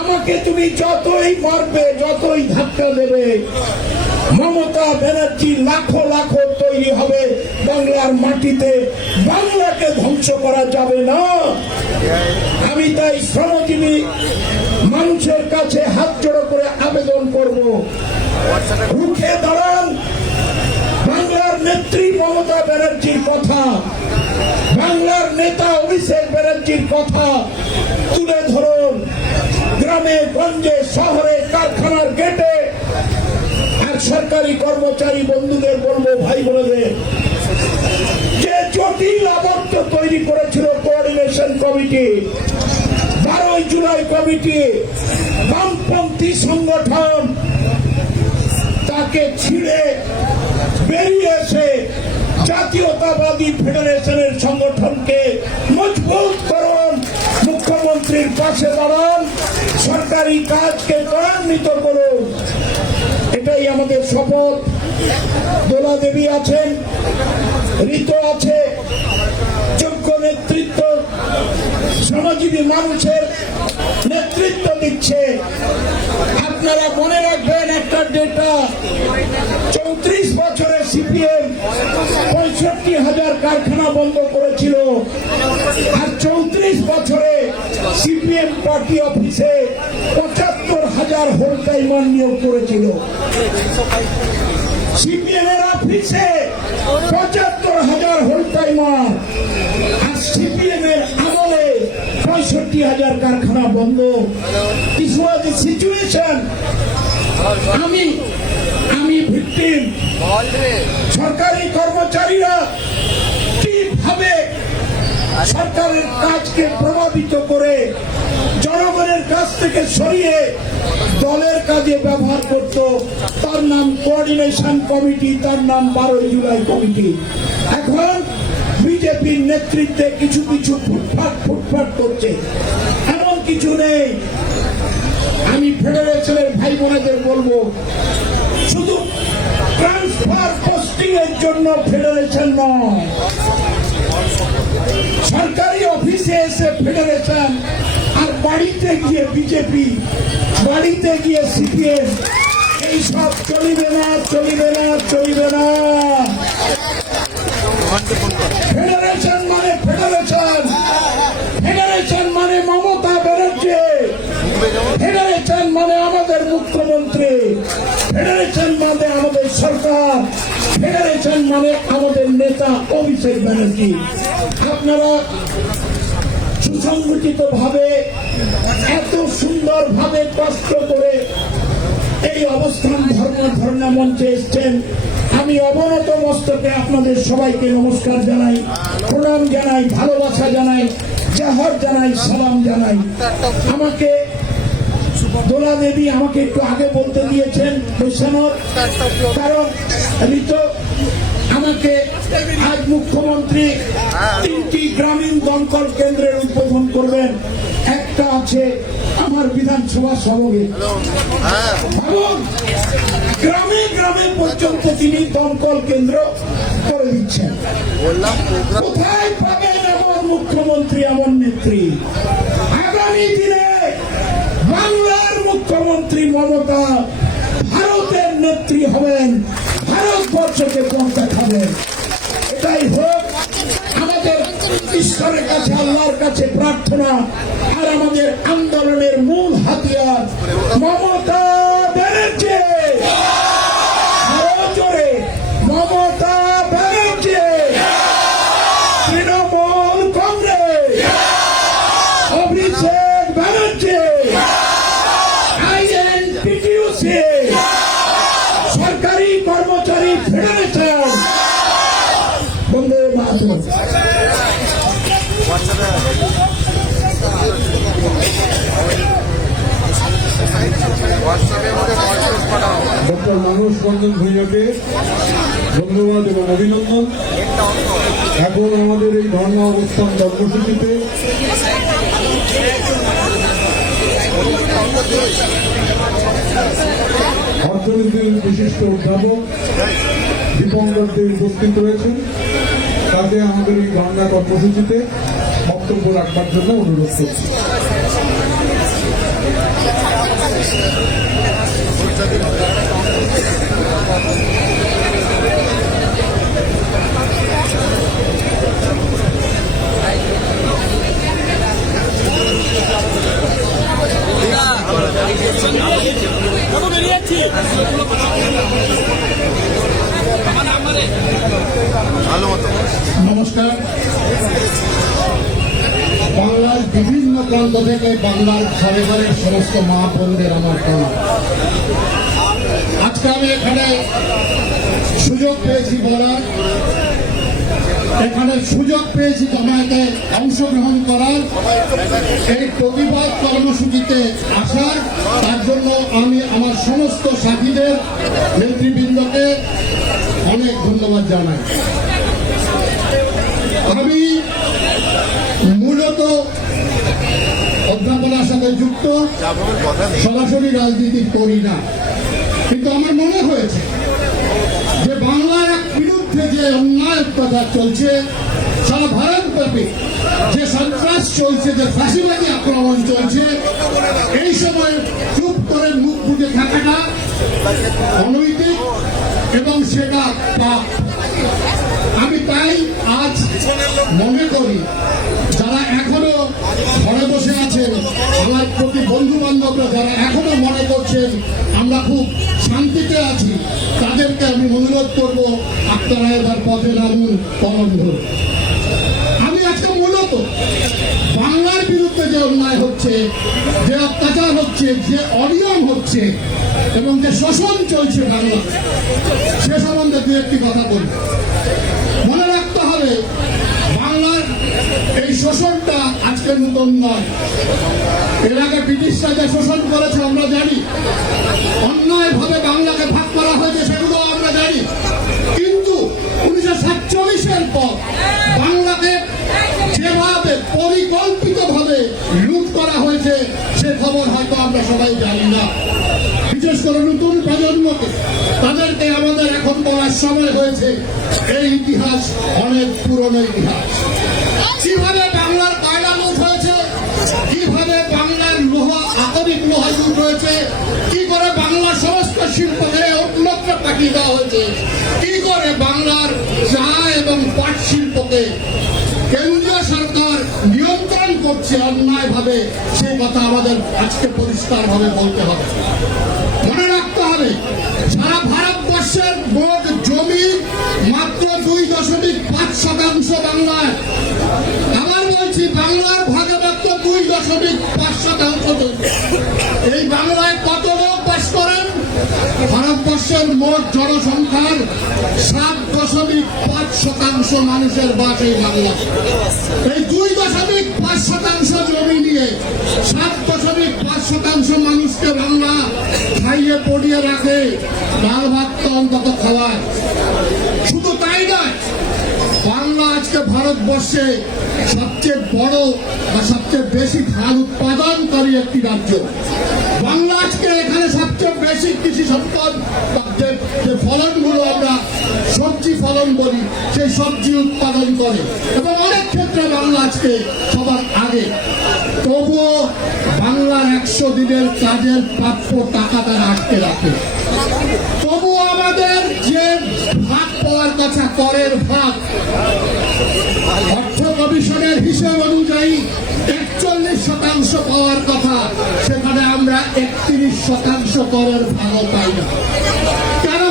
আমাকে তুমি যতই মারবে, যতই ধাক্কা দেবে, মমতা ব্যানার্জি লাখো লাখো তৈরি হবে বাংলার মাটিতে, বাংলাকে ধ্বংস করা যাবে না। আমি তাই শ্রমজীবী মানুষের কাছে হাত জোড়ো করে আবেদন করব, রুখে দাঁড়ান। বাংলার নেত্রী মমতা ব্যানার্জির কথা, বাংলার নেতা অভিষেক ব্যানার্জির কথা তুলে ধরুন। গ্রামে গঞ্জে, শহরে, কারখানার গেটে। আর সরকারি কর্মচারী বন্ধুদের বলবো, ভাই বোনদের, যে জটিল আবর্ত তৈরি করেছিল কোঅর্ডিনেশন কমিটি, 12 জুলাই কমিটি, বামপন্থী সংগঠন, তাকে ছিঁড়ে বেরিয়ে এসে জাতীয়তাবাদী ফেডারেশনের সংগঠনকে মজবুত করুন, মুখ্যমন্ত্রীর পাশে দাঁড়ান, সরকারি কাজকে ত্বরান্বিত করুন। এটাই আমাদের শপথ। দোলা দেবী আছেন, ঋতু আছে, যোগ্য নেতৃত্ব, শ্রমজীবী মানুষের নেতৃত্ব দিচ্ছে। আপনারা মনে রাখবেন একটা ডেটা, 34 বছরে সিপিএম 65,000 কারখানা বন্ধ করেছিল, আর 34 বছরে সিপিএম পার্টি অফিসে 75,000 হোল টাইমার নিয়োগ করেছিল। সিপিএম এর অফিসে 75,000 হোল টাইমার, আর সিপিএম এর আমলে 65,000 কারখানা বন্ধ। This was the situation. আমি ভিকটিম। সরকারি কর্মচারীরা কিভাবে সরকারের কাজকে প্রভাবিত করে জনগণের কাছ থেকে সরিয়ে দলের কাজে ব্যবহার করত, তার নাম কোঅর্ডিনেশন কমিটি, তার নাম 12 জুলাই কমিটি। এখন বিজেপির নেতৃত্বে কিছু ফুটফাট করছে, এমন কিছু নেই। আমি ফেডারেশনের ভাই বোনেদের বলবো, শুধু ট্রান্সফার পোস্টিং এর জন্য ফেডারেশন নয়, সরকারি অফিসে এসে ফেডারেশন, আর বাড়িতে গিয়ে বিজেপি, বাড়িতে গিয়ে সিপিএম, এইসব চলিবে না, চলিবে না, চলিবে না। ফেডারেশন মানে ফেডারেশন, ফেডারেশন মানে মমতা ব্যানার্জি, ফেডারেশন মানে আমাদের মুখ্যমন্ত্রী, ফেডারেশন মানে আমাদের সরকার, ফেডারেশন মানে আমাদের নেতা অভিষেক ব্যানার্জি। আপনারা সুসংগঠিত ভাবে, এত সুন্দর ভাবে কষ্ট করে এই অবস্থান ধর্ণা মঞ্চে এসছেন, আমি অবনত মস্তকে আপনাদের সবাইকে নমস্কার জানাই, প্রণাম জানাই, ভালোবাসা জানাই, জহর জানাই, সালাম জানাই। আমাকে দোলা দেবী আমাকে একটু আগে বলতে দিয়েছেন বৈষ্ণব, কারণ ঋতু আমাকে আজ মুখ্যমন্ত্রী 3টি গ্রামীণ দমকল কেন্দ্রের উদ্বোধন করবেন। একটা আছে আমার বিধানসভা সমবে, এবং গ্রামে গ্রামে পর্যন্ত তিনি দমকল কেন্দ্র করে দিচ্ছেন। কোথায় পাবেন এমন মুখ্যমন্ত্রী, এমন নেত্রী? আগামী দিনে বাংলার মুখ্যমন্ত্রী মমতা ভারতের নেত্রী হবেন, ভারতবর্ষকে পথ দেখাবেন। এটাই হোক আমাদের ঈশ্বরের কাছে, আল্লাহর কাছে প্রার্থনা। আর আমাদের আন্দোলনের মূল হাতিয়ার মমতা ব্যানার্জি, আরো জোরে মমতা ব্যানার্জি, তৃণমূল কংগ্রেস, অভিষেক ব্যানার্জি, আইএনটিটিউসি, সরকারি কর্মচারী ফেডারেশন, বন্দে মাতরম। ডক্টর মানস রঞ্জন ভূঁইয়াকে ধন্যবাদ এবং অভিনন্দন। এখন আমাদের এই ধর্ণা অবস্থান কর্মসূচিতে অর্থনীতির বিশিষ্ট অধ্যাপক দীপঙ্কর দে উপস্থিত রয়েছেন। তাকে আমাদের এই ধর্ণা কর্মসূচিতে বক্তব্য রাখবার জন্য অনুরোধ করছি। নমস্কার। বাংলার বিভিন্ন প্রান্ত থেকে বাংলার ঘরে ঘরের সমস্ত মা বোনদের আমার প্রণাম। আজকে আমি এখানে সুযোগ পেয়েছি বলার, এখানে সুযোগ পেয়েছি জামায়াতে অংশগ্রহণ করার, এই প্রতিবাদ কর্মসূচিতে আসার, তার জন্য আমি আমার সমস্ত সাথীদের, নেতৃবৃন্দকে অনেক ধন্যবাদ জানাই। আমি মূলত অধ্যাপনার সাথে যুক্ত, সরাসরি রাজনীতি করি না, কিন্তু আমার মনে হয়েছে যে বাংলার বিরুদ্ধে যে অন্যায় অত্যাচার চলছে, সারা ভারতব্যাপী যে সন্ত্রাস চলছে, যে ফাঁসিবাদী আক্রমণ চলছে, এই সময় চুপ করে মুখ বুজে থাকাটা অনৈতিক এবং সেটা পাপ। আমি তাই আজ মনে করি যারা এখনো ঘরে বসে আছেন, আমার প্রতি বন্ধু বান্ধবরা যারা এখনো মনে করছেন আমরা খুব শান্তিতে আছি, তাদেরকে আমি অনুরোধ করব আপনারা এবার পথে নামুন, কলম ধরুন। আমি আজকে মূলত বাংলার বিরুদ্ধে যে অন্যায় হচ্ছে, যে অত্যাচার হচ্ছে, যে অনিয়ম হচ্ছে এবং যে শোষণ চলছে বাংলা, সে সম্বন্ধে দু একটি কথা বলি। মনে রাখতে হবে বাংলার এই শোষণটা আজকে নতুন নয়। এর আগে ব্রিটিশরা যে শোষণ করেছে আমরা জানি, অন্যায়ভাবে বাংলাকে ভাগ করা হয়েছে সেগুলো আমরা জানি, কিন্তু 1947-এর পর বাংলাকে যেভাবে পরিকল্পিতভাবে লুট করা হয়েছে সে খবর হয়তো আমরা সবাই করে নতুন প্রজন্মকে, তাদেরকে আমাদের এখন বলার সময় হয়েছে এই ইতিহাস অনেক পুরনো ইতিহাস। কিভাবে বাংলার কয়লা লুট হয়েছে, কিভাবে বাংলার লোহা আকরিক লোহা লুট হয়েছে, কি করে বাংলার সমস্ত শিল্পকে অন্যত্র পাঠিয়ে দেওয়া হয়েছে, কি করে বাংলার চা এবং পাট শিল্পকে কেন্দ্রীয় সরকার নিয়ন্ত্রণ করছে অন্যায়ভাবে, সেই কথা আমাদের আজকে পরিষ্কারভাবে বলতে হবে। মনে রাখতে হবে, সারা ভারতবর্ষের মোট জমি মাত্র 2.5% বাংলায়। আবার বলছি, বাংলার ভাগে মাত্র 2.5%। এই বাংলায় কত লোক বাস করেন? ভারতবর্ষের মোট জনসংখ্যার 7.5% মানুষের বাস এই বাংলা। এই 2.5% জমি নিয়ে 7.5% মানুষকে বাংলা খাইয়ে পড়িয়ে রাখে, ডাল ভাত তো অন্তত খাওয়ায়। শুধু তাই নয়, বাংলা আজকে ভারতবর্ষে সবচেয়ে বড় বা সবচেয়ে বেশি ধান উৎপাদনকারী একটি রাজ্য। বাংলা আজকে এখানে সবচেয়ে বেশি কৃষি সম্পদ, যে ফলনগুলো আমরা সবজি ফলন বলি, সেই সবজি উৎপাদন করে এবং অনেক ক্ষেত্রে বাংলা আজকে সবার আগে। তবুও বাংলার 100 দিনের কাজের প্রাপ্য টাকা তারা আটকে রাখে। তবুও আমাদের যে ভাগ পাওয়ার কথা, করের ভাগ, অর্থ কমিশনের হিসেব অনুযায়ী 41% পাওয়ার কথা, সেখানে আমরা 31% করের ভাগও পাই না। কেন?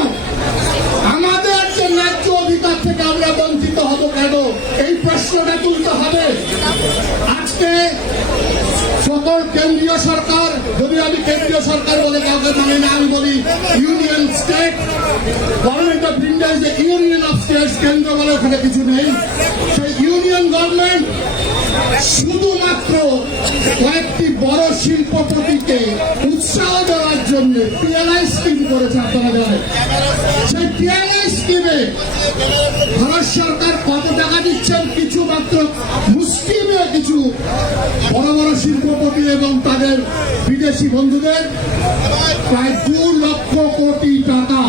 আমাদের যে ন্যায্য অধিকার থেকে আমরা বঞ্চিত হব কেন? এই প্রশ্নটা তুলতে হবে। আজকে সকল কেন্দ্রীয় সরকার, যদি আমি কেন্দ্রীয় সরকার বলে কাউকে মানে না, আমি বলি union state government of India is the union of states. কেন্দ্র বলে ওখানে কিছু নেই। সেই ইউনিয়ন গভর্নমেন্ট শুধুমাত্র কয়েকটি বড় শিল্পপতিকে উৎসাহ দেওয়ার জন্য পিএলআই স্কিম করেছে। আপনারা জানেন, সেই পিএলআই স্কিমে ভারত সরকার কত টাকা দিচ্ছেন? কিছু মাত্র মুষ্টিমেয় কিছু বড় বড় শিল্পপতি এবং তাদের বিদেশি বন্ধুদের প্রায় 2 লক্ষ কোটি টাকা,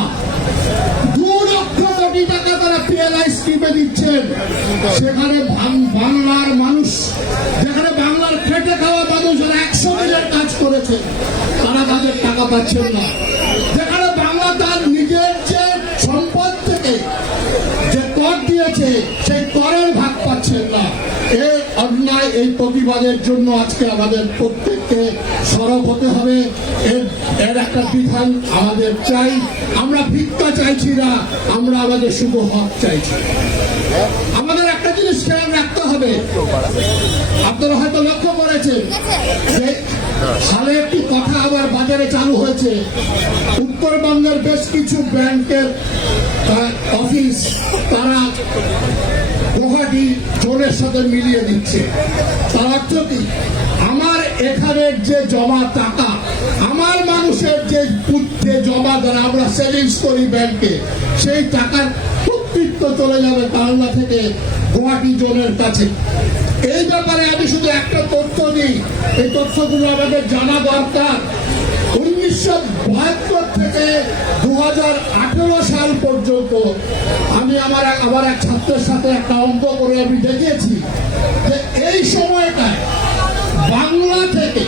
2 লক্ষ কোটি টাকা তারা পিএলআই স্কিমে দিচ্ছেন। সেখানে বাংলার মানুষ, যেখানে বাংলার খেটে খাওয়া মানুষ যারা 100 দিনের কাজ করেছে, তারা তাদের টাকা পাচ্ছেন না। যেখানে বাংলা তার নিজের যে সম্পদ থেকে যে কর দিয়েছে, সেই করের ভাগ পাচ্ছেন না। এই অন্যায়, এই প্রতিবাদের জন্য আজকে আমাদের প্রত্যেককে সরব হতে হবে। এর একটা বিধান আমাদের চাই। আমরা ভিক্ষা চাইছি না, আমরা আমাদের শুভ হক চাইছি। আমাদের একটা জিনিস খেয়াল রাখতে হবে, আপনারা হয়তো লক্ষ্য করেছেন যে সালে একটি কথা আবার বাজারে চালু হয়েছে। উত্তরবঙ্গের বেশ কিছু ব্যাংকের অফিস তারা গুয়াহাটি জোনের সাথে মিলিয়ে দিচ্ছে। তার অর্থ কি? আমার এখানের যে জমা টাকা, আমার মানুষের যে জমা দ্বারা আমরা সেভিংস করি ব্যাংকে, সেই টাকার কর্তৃত্ব চলে যাবে বাংলা থেকে গুয়াহাটি জোনের কাছে। এই ব্যাপারে আমি শুধু একটা তথ্য দিই, এই তথ্যগুলো আমাদের জানা দরকার। 1972 থেকে 2018 সাল পর্যন্ত আমি আমার এক ছাত্রের সাথে একটা অঙ্ক করে আমি দেখিয়েছি যে এই সময়টায় বাংলা থেকে,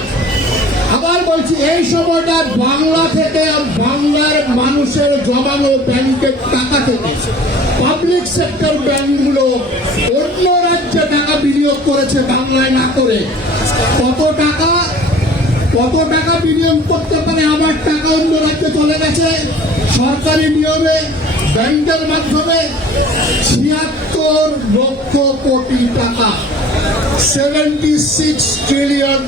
আবার বলছি এই সময়টা বাংলা থেকে, বাংলার মানুষের জমানো ব্যাংকের টাকা থেকে পাবলিক সেক্টর ব্যাংকগুলো অন্য রাজ্যে টাকা বিনিয়োগ করেছে বাংলায় না করে। কত টাকা বিনিয়োগ করতে পারে? আমার টাকা অন্য রাজ্যে চলে গেছে সরকারি নিয়মে, ব্যাংকের মাধ্যমে 76 লক্ষ কোটি টাকা, 76 ট্রিলিয়ন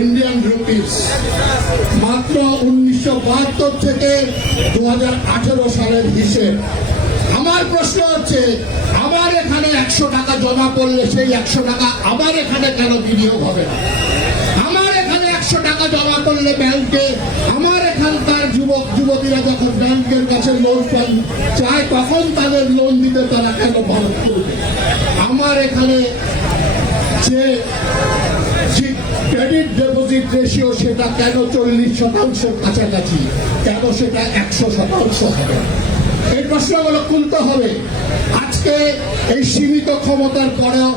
ইন্ডিয়ান রুপিস, মাত্র 1972 থেকে 2018 সালের হিসেব। আমার প্রশ্ন হচ্ছে, আমার এখানে 100 টাকা জমা করলে সেই 100 টাকা আমার এখানে কেন বিনিয়োগ হবে না? আমার এখানে 100 টাকা জমা করলে ব্যাংকে, আমার এখানকার যুবক যুবতীরা যখন ব্যাংকের কাছে লোন চায়, তখন তাদের লোন দিতে তারা কেন ভারত করবে? আমার এখানে যে ক্রেডিট ডিপোজিট রেশিও সেটা কেন 40% কাছাকাছি, কেন সেটা 100% হবে? এই প্রশ্নগুলো তুলতে হবে। আজকে এই সীমিত ক্ষমতার পরেও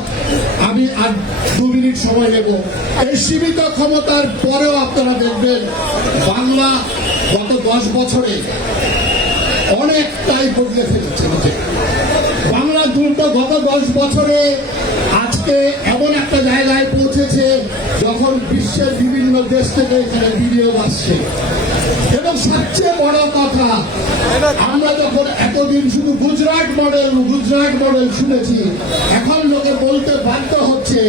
আমি আর 2 মিনিট সময় নেব। এই সীমিত ক্ষমতার পরেও আপনারা দেখবেন বাংলা গত 10 বছরে অনেকটাই বদলে ফেলেছে। বাংলা দ্রুত গত 10 বছরে আজকে এমন একটা জায়গায় পৌঁছেছে যখন বিশ্বের বিভিন্ন দেশ থেকে এখানে বিনিয়োগ আসছে। এবং সবচেয়ে বড় কথা, আমরা যখন এতদিন শুধু গুজরাট মডেল শুনেছি, এখন লোকে বলতে বাধ্য হচ্ছে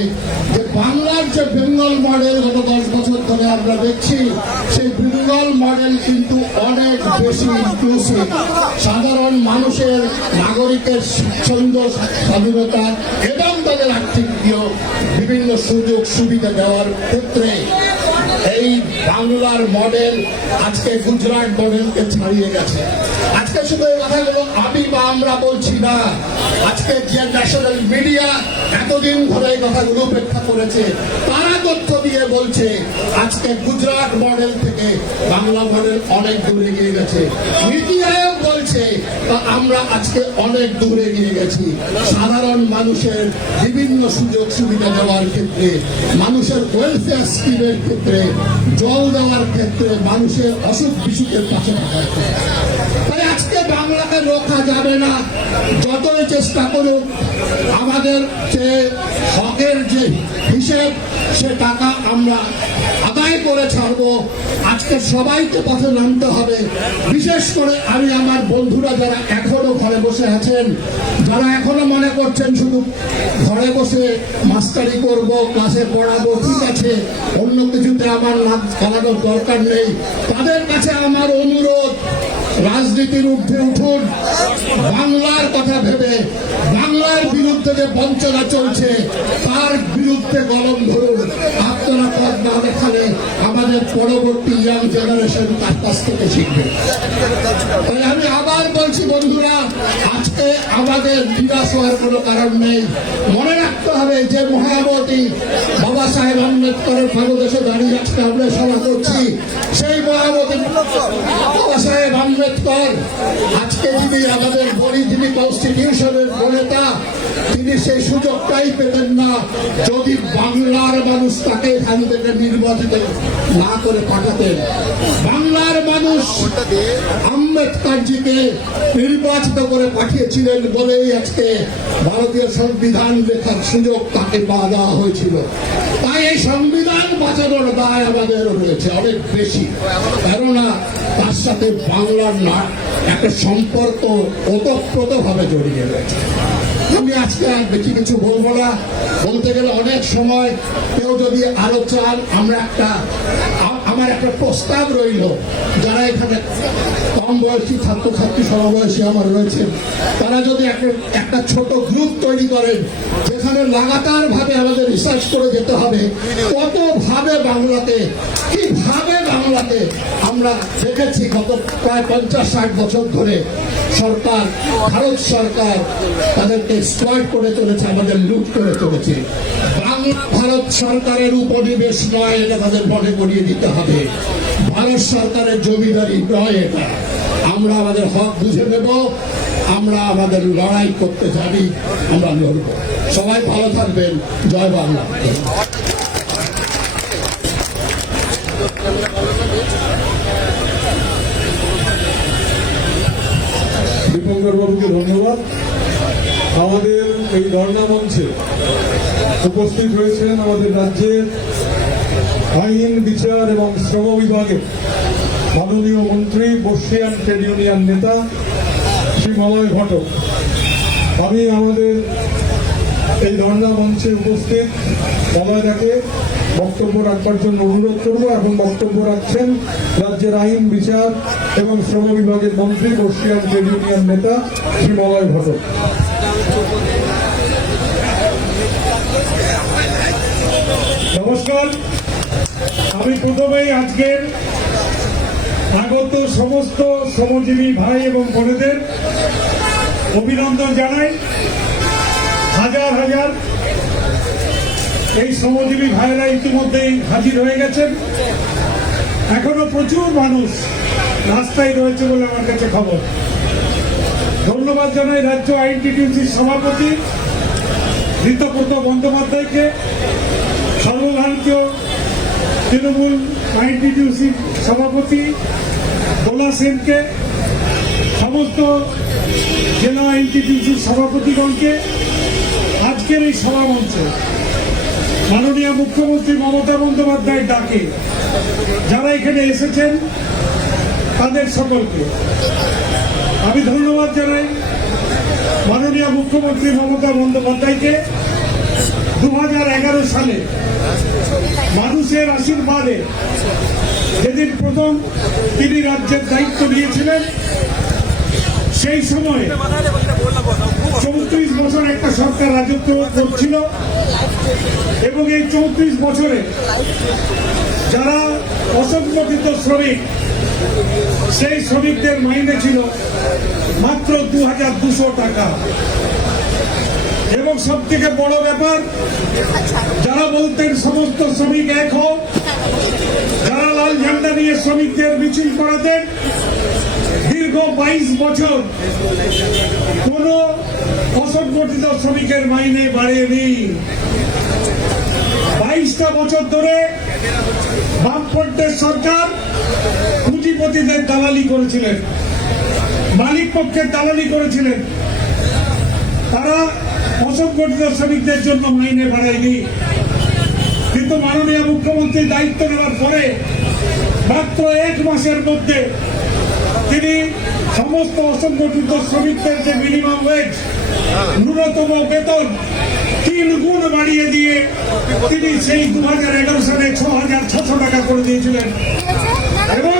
যে বাংলার যে বেঙ্গল মডেল গত 10 বছর ধরে আমরা দেখছি, সেই বেঙ্গল মডেল কিন্তু অনেক বেশি ইনক্লুসিভ। সাধারণ মানুষের, নাগরিকের স্বাচ্ছন্দ্য, স্বাধীনতা এবং তাদের আর্থিক বিভিন্ন সুযোগ সুবিধা দেওয়ার ক্ষেত্রে এই বাংলার মডেল আজকে গুজরাট মডেলকে ছাড়িয়ে গেছে। আজকে শুধু এই কথাগুলো আমি বা আমরা বলছি না, আজকে যে ন্যাশনাল মিডিয়া এতদিন ধরে এই কথাগুলো উপেক্ষা করেছে, তারা তথ্য দিয়ে বলছে আজকে গুজরাট মডেল থেকে বাংলা মডেল অনেক দূরে গিয়ে গেছে। নীতি আয়োগ বলছে আমরা আজকে অনেক দূরে গিয়ে গেছি। সাধারণ মানুষের বিভিন্ন সুযোগ সুবিধা দেওয়ার ক্ষেত্রে, মানুষের ওয়েলফেয়ার স্কিমের ক্ষেত্রে, জল দেওয়ার ক্ষেত্রে, মানুষের অসুখ বিসুখের পাশে থাকার ক্ষেত্রে। তাই আজকে বাংলাকে রক্ষা যাবে না, যতই চেষ্টা করুক। আমাদের যে হকের যে হিসেব, সে টাকা আমরা আদায় করে ছাড়বো। আজকে সবাইকে পথে নামতে হবে। বিশেষ করে আমি আমার বন্ধুরা যারা এখনো ঘরে বসে আছেন, যারা এখনো মনে করছেন শুধু ঘরে বসে মাস্টারি করব, ক্লাসে পড়াবো, ঠিক আছে, অন্য কিছুতে আমার নাক চালানোর দরকার নেই, তাদের কাছে আমার অনুরোধ, রাজনীতির ঊর্ধ্বে উঠুন। বাংলার কথা ভেবে বাংলার বিরুদ্ধে যে বঞ্চনা চলছে তার বিরুদ্ধে গলম ধরুন। আপনারা পথ না দেখালে আমাদের পরবর্তী ইয়াং জেনারেশন তার কাছ থেকে শিখবে। তাই আমি আবার বলছি বন্ধুরা, আজকে আমাদের নিরাশ হওয়ার কোনো কারণ নেই। মনে রাখতে হবে যে মহামতি বাবা সাহেব আম্বেদকরের পাদদেশে দাঁড়িয়ে আজকে আমরা সভা করছি, সেই মহামতি বাবা সাহেব আম্বেদকর আজকে যিনি আমাদের যিনি কনস্টিটিউশনের প্রণেতা, তিনি সেই সুযোগটাই পেতেন না যদি বাংলার মানুষ তাকে এখান থেকে নির্বাচিত না করে পাঠাতেন। বাংলার মানুষ আম্বেদকরজিকে নির্বাচিত করে পাঠিয়েছিলেন বলেই আজকে ভারতীয় সংবিধান লেখার সুযোগ তাকে দেওয়া হয়েছিল। তাই এই সংবিধান বাঁচানোর দায় আমাদের রয়েছে অনেক বেশি, কেননা তার সাথে বাংলার না একটা সম্পর্ক ওতপ্রোত ভাবে জড়িয়ে রয়েছে। আমি আজকে আর বেশি কিছু বলবো না, বলতে গেলে অনেক সময়। কেউ যদি আরো চান, আমার একটা প্রস্তাব রইল, যারা এখানে কম বয়সী ছাত্রছাত্রী সমবয়সী আমার রয়েছেন, তারা যদি একটা ছোট গ্রুপ তৈরি করেন, যেখানে লাগাতার ভাবে আমাদের রিসার্চ করে যেতে হবে কতভাবে বাংলাতে, কিভাবে বাংলাতে আমরা দেখেছি গত প্রায় 50-60 বছর ধরে সরকার, ভারত সরকার তাদেরকে এক্সপ্লয়েট করে চলেছে, আমাদের লুট করে চলেছে। বাংলা ভারত সরকারের উপনিবেশ নয়, এটা তাদের মনে করিয়ে দিতে হবে। ভারত সরকারের জমিদারি নয় এটা। আমরা আমাদের হক বুঝে নেব, আমরা আমাদের লড়াই করতে জানি, আমরা লড়ব। সবাই ভালো থাকবেন। জয় বাংলা। দীপঙ্কর বাবুকে ধন্যবাদ। আমাদের এই ধর্ণা মঞ্চে উপস্থিত হয়েছেন আমাদের রাজ্যের আইন, বিচার এবং শ্রম বিভাগের মাননীয় মন্ত্রী, বর্ষিয়ান ট্রেড ইউনিয়ন নেতা শ্রী মলয় ঘটক। আমি আমাদের এই ধর্ণা মঞ্চে উপস্থিত মলয়দাকে বক্তব্য রাখবার জন্য অনুরোধ করব। এখন বক্তব্য রাখছেন রাজ্যের আইন, বিচার এবং শ্রম বিভাগের মন্ত্রী, বর্ষিয়ান ট্রেড ইউনিয়ন নেতা শ্রী মলয় ঘটক। নমস্কার। আমি প্রথমেই আজকের আগত সমস্ত শ্রমজীবী ভাই এবং বোনেদের অভিনন্দন জানাই। হাজার হাজার এই শ্রমজীবী ভাইয়েরা ইতিমধ্যেই হাজির হয়ে গেছেন। এখনো প্রচুর মানুষ রাস্তায় রয়েছে বলে আমার কাছে খবর। ধন্যবাদ জানাই রাজ্য আইনটিটিউসির সভাপতি ঋতব্রত বন্দ্যোপাধ্যায়কে, সর্বভারতীয় তৃণমূল আইনটিটিউসির সভাপতি দোলা সেনকে, সমস্ত জেলা আইনটিটিউসির সভাপতিগণকে, আজকের এই সভামঞ্চ মাননীয় মুখ্যমন্ত্রী মমতা বন্দ্যোপাধ্যায়ের ডাকে যারা এখানে এসেছেন তাদের সকলকে আমি ধন্যবাদ জানাই। মাননীয় মুখ্যমন্ত্রী মমতা বন্দ্যোপাধ্যায়কে 2011 সালে মানুষের আশীর্বাদে যেদিন প্রথম তিনি রাজ্যের দায়িত্ব নিয়েছিলেন, সেই সময় 34 বছর একটা সরকার রাজত্ব করছিল এবং এই 34 বছরে যারা অসংগঠিত শ্রমিক, সেই শ্রমিকদের মাইনে ছিল মাত্র 2200 টাকা। এবং সব থেকে বড় ব্যাপার, যারা বলতেন সমস্ত শ্রমিক এক হোক, যারা লাল ঝান্ডা নিয়ে শ্রমিকদের মিছিল করাতেন, দীর্ঘ 22 বছর কোন অসংগঠিত শ্রমিকের মাইনে বাড়েনি। 22টা বছর ধরে বামফ্রন্টের সরকার পুঁজিপতিদের দালালি করেছিলেন, মালিক পক্ষের দালালি করেছিলেন। তারা অসংগঠিত শ্রমিকদের জন্য মাইনে বাড়ায়নি। কিন্তু মাননীয় মুখ্যমন্ত্রী দায়িত্ব নেওয়ার পরে মাত্র 1 মাসের মধ্যে তিনি সমস্ত অসংগঠিত শ্রমিকদের যে মিনিমাম ওয়েজ, ন্যূনতম বেতন 3 গুণ বাড়িয়ে দিয়ে তিনি সেই 2011 সালে 6600 টাকা করে দিয়েছিলেন। এবং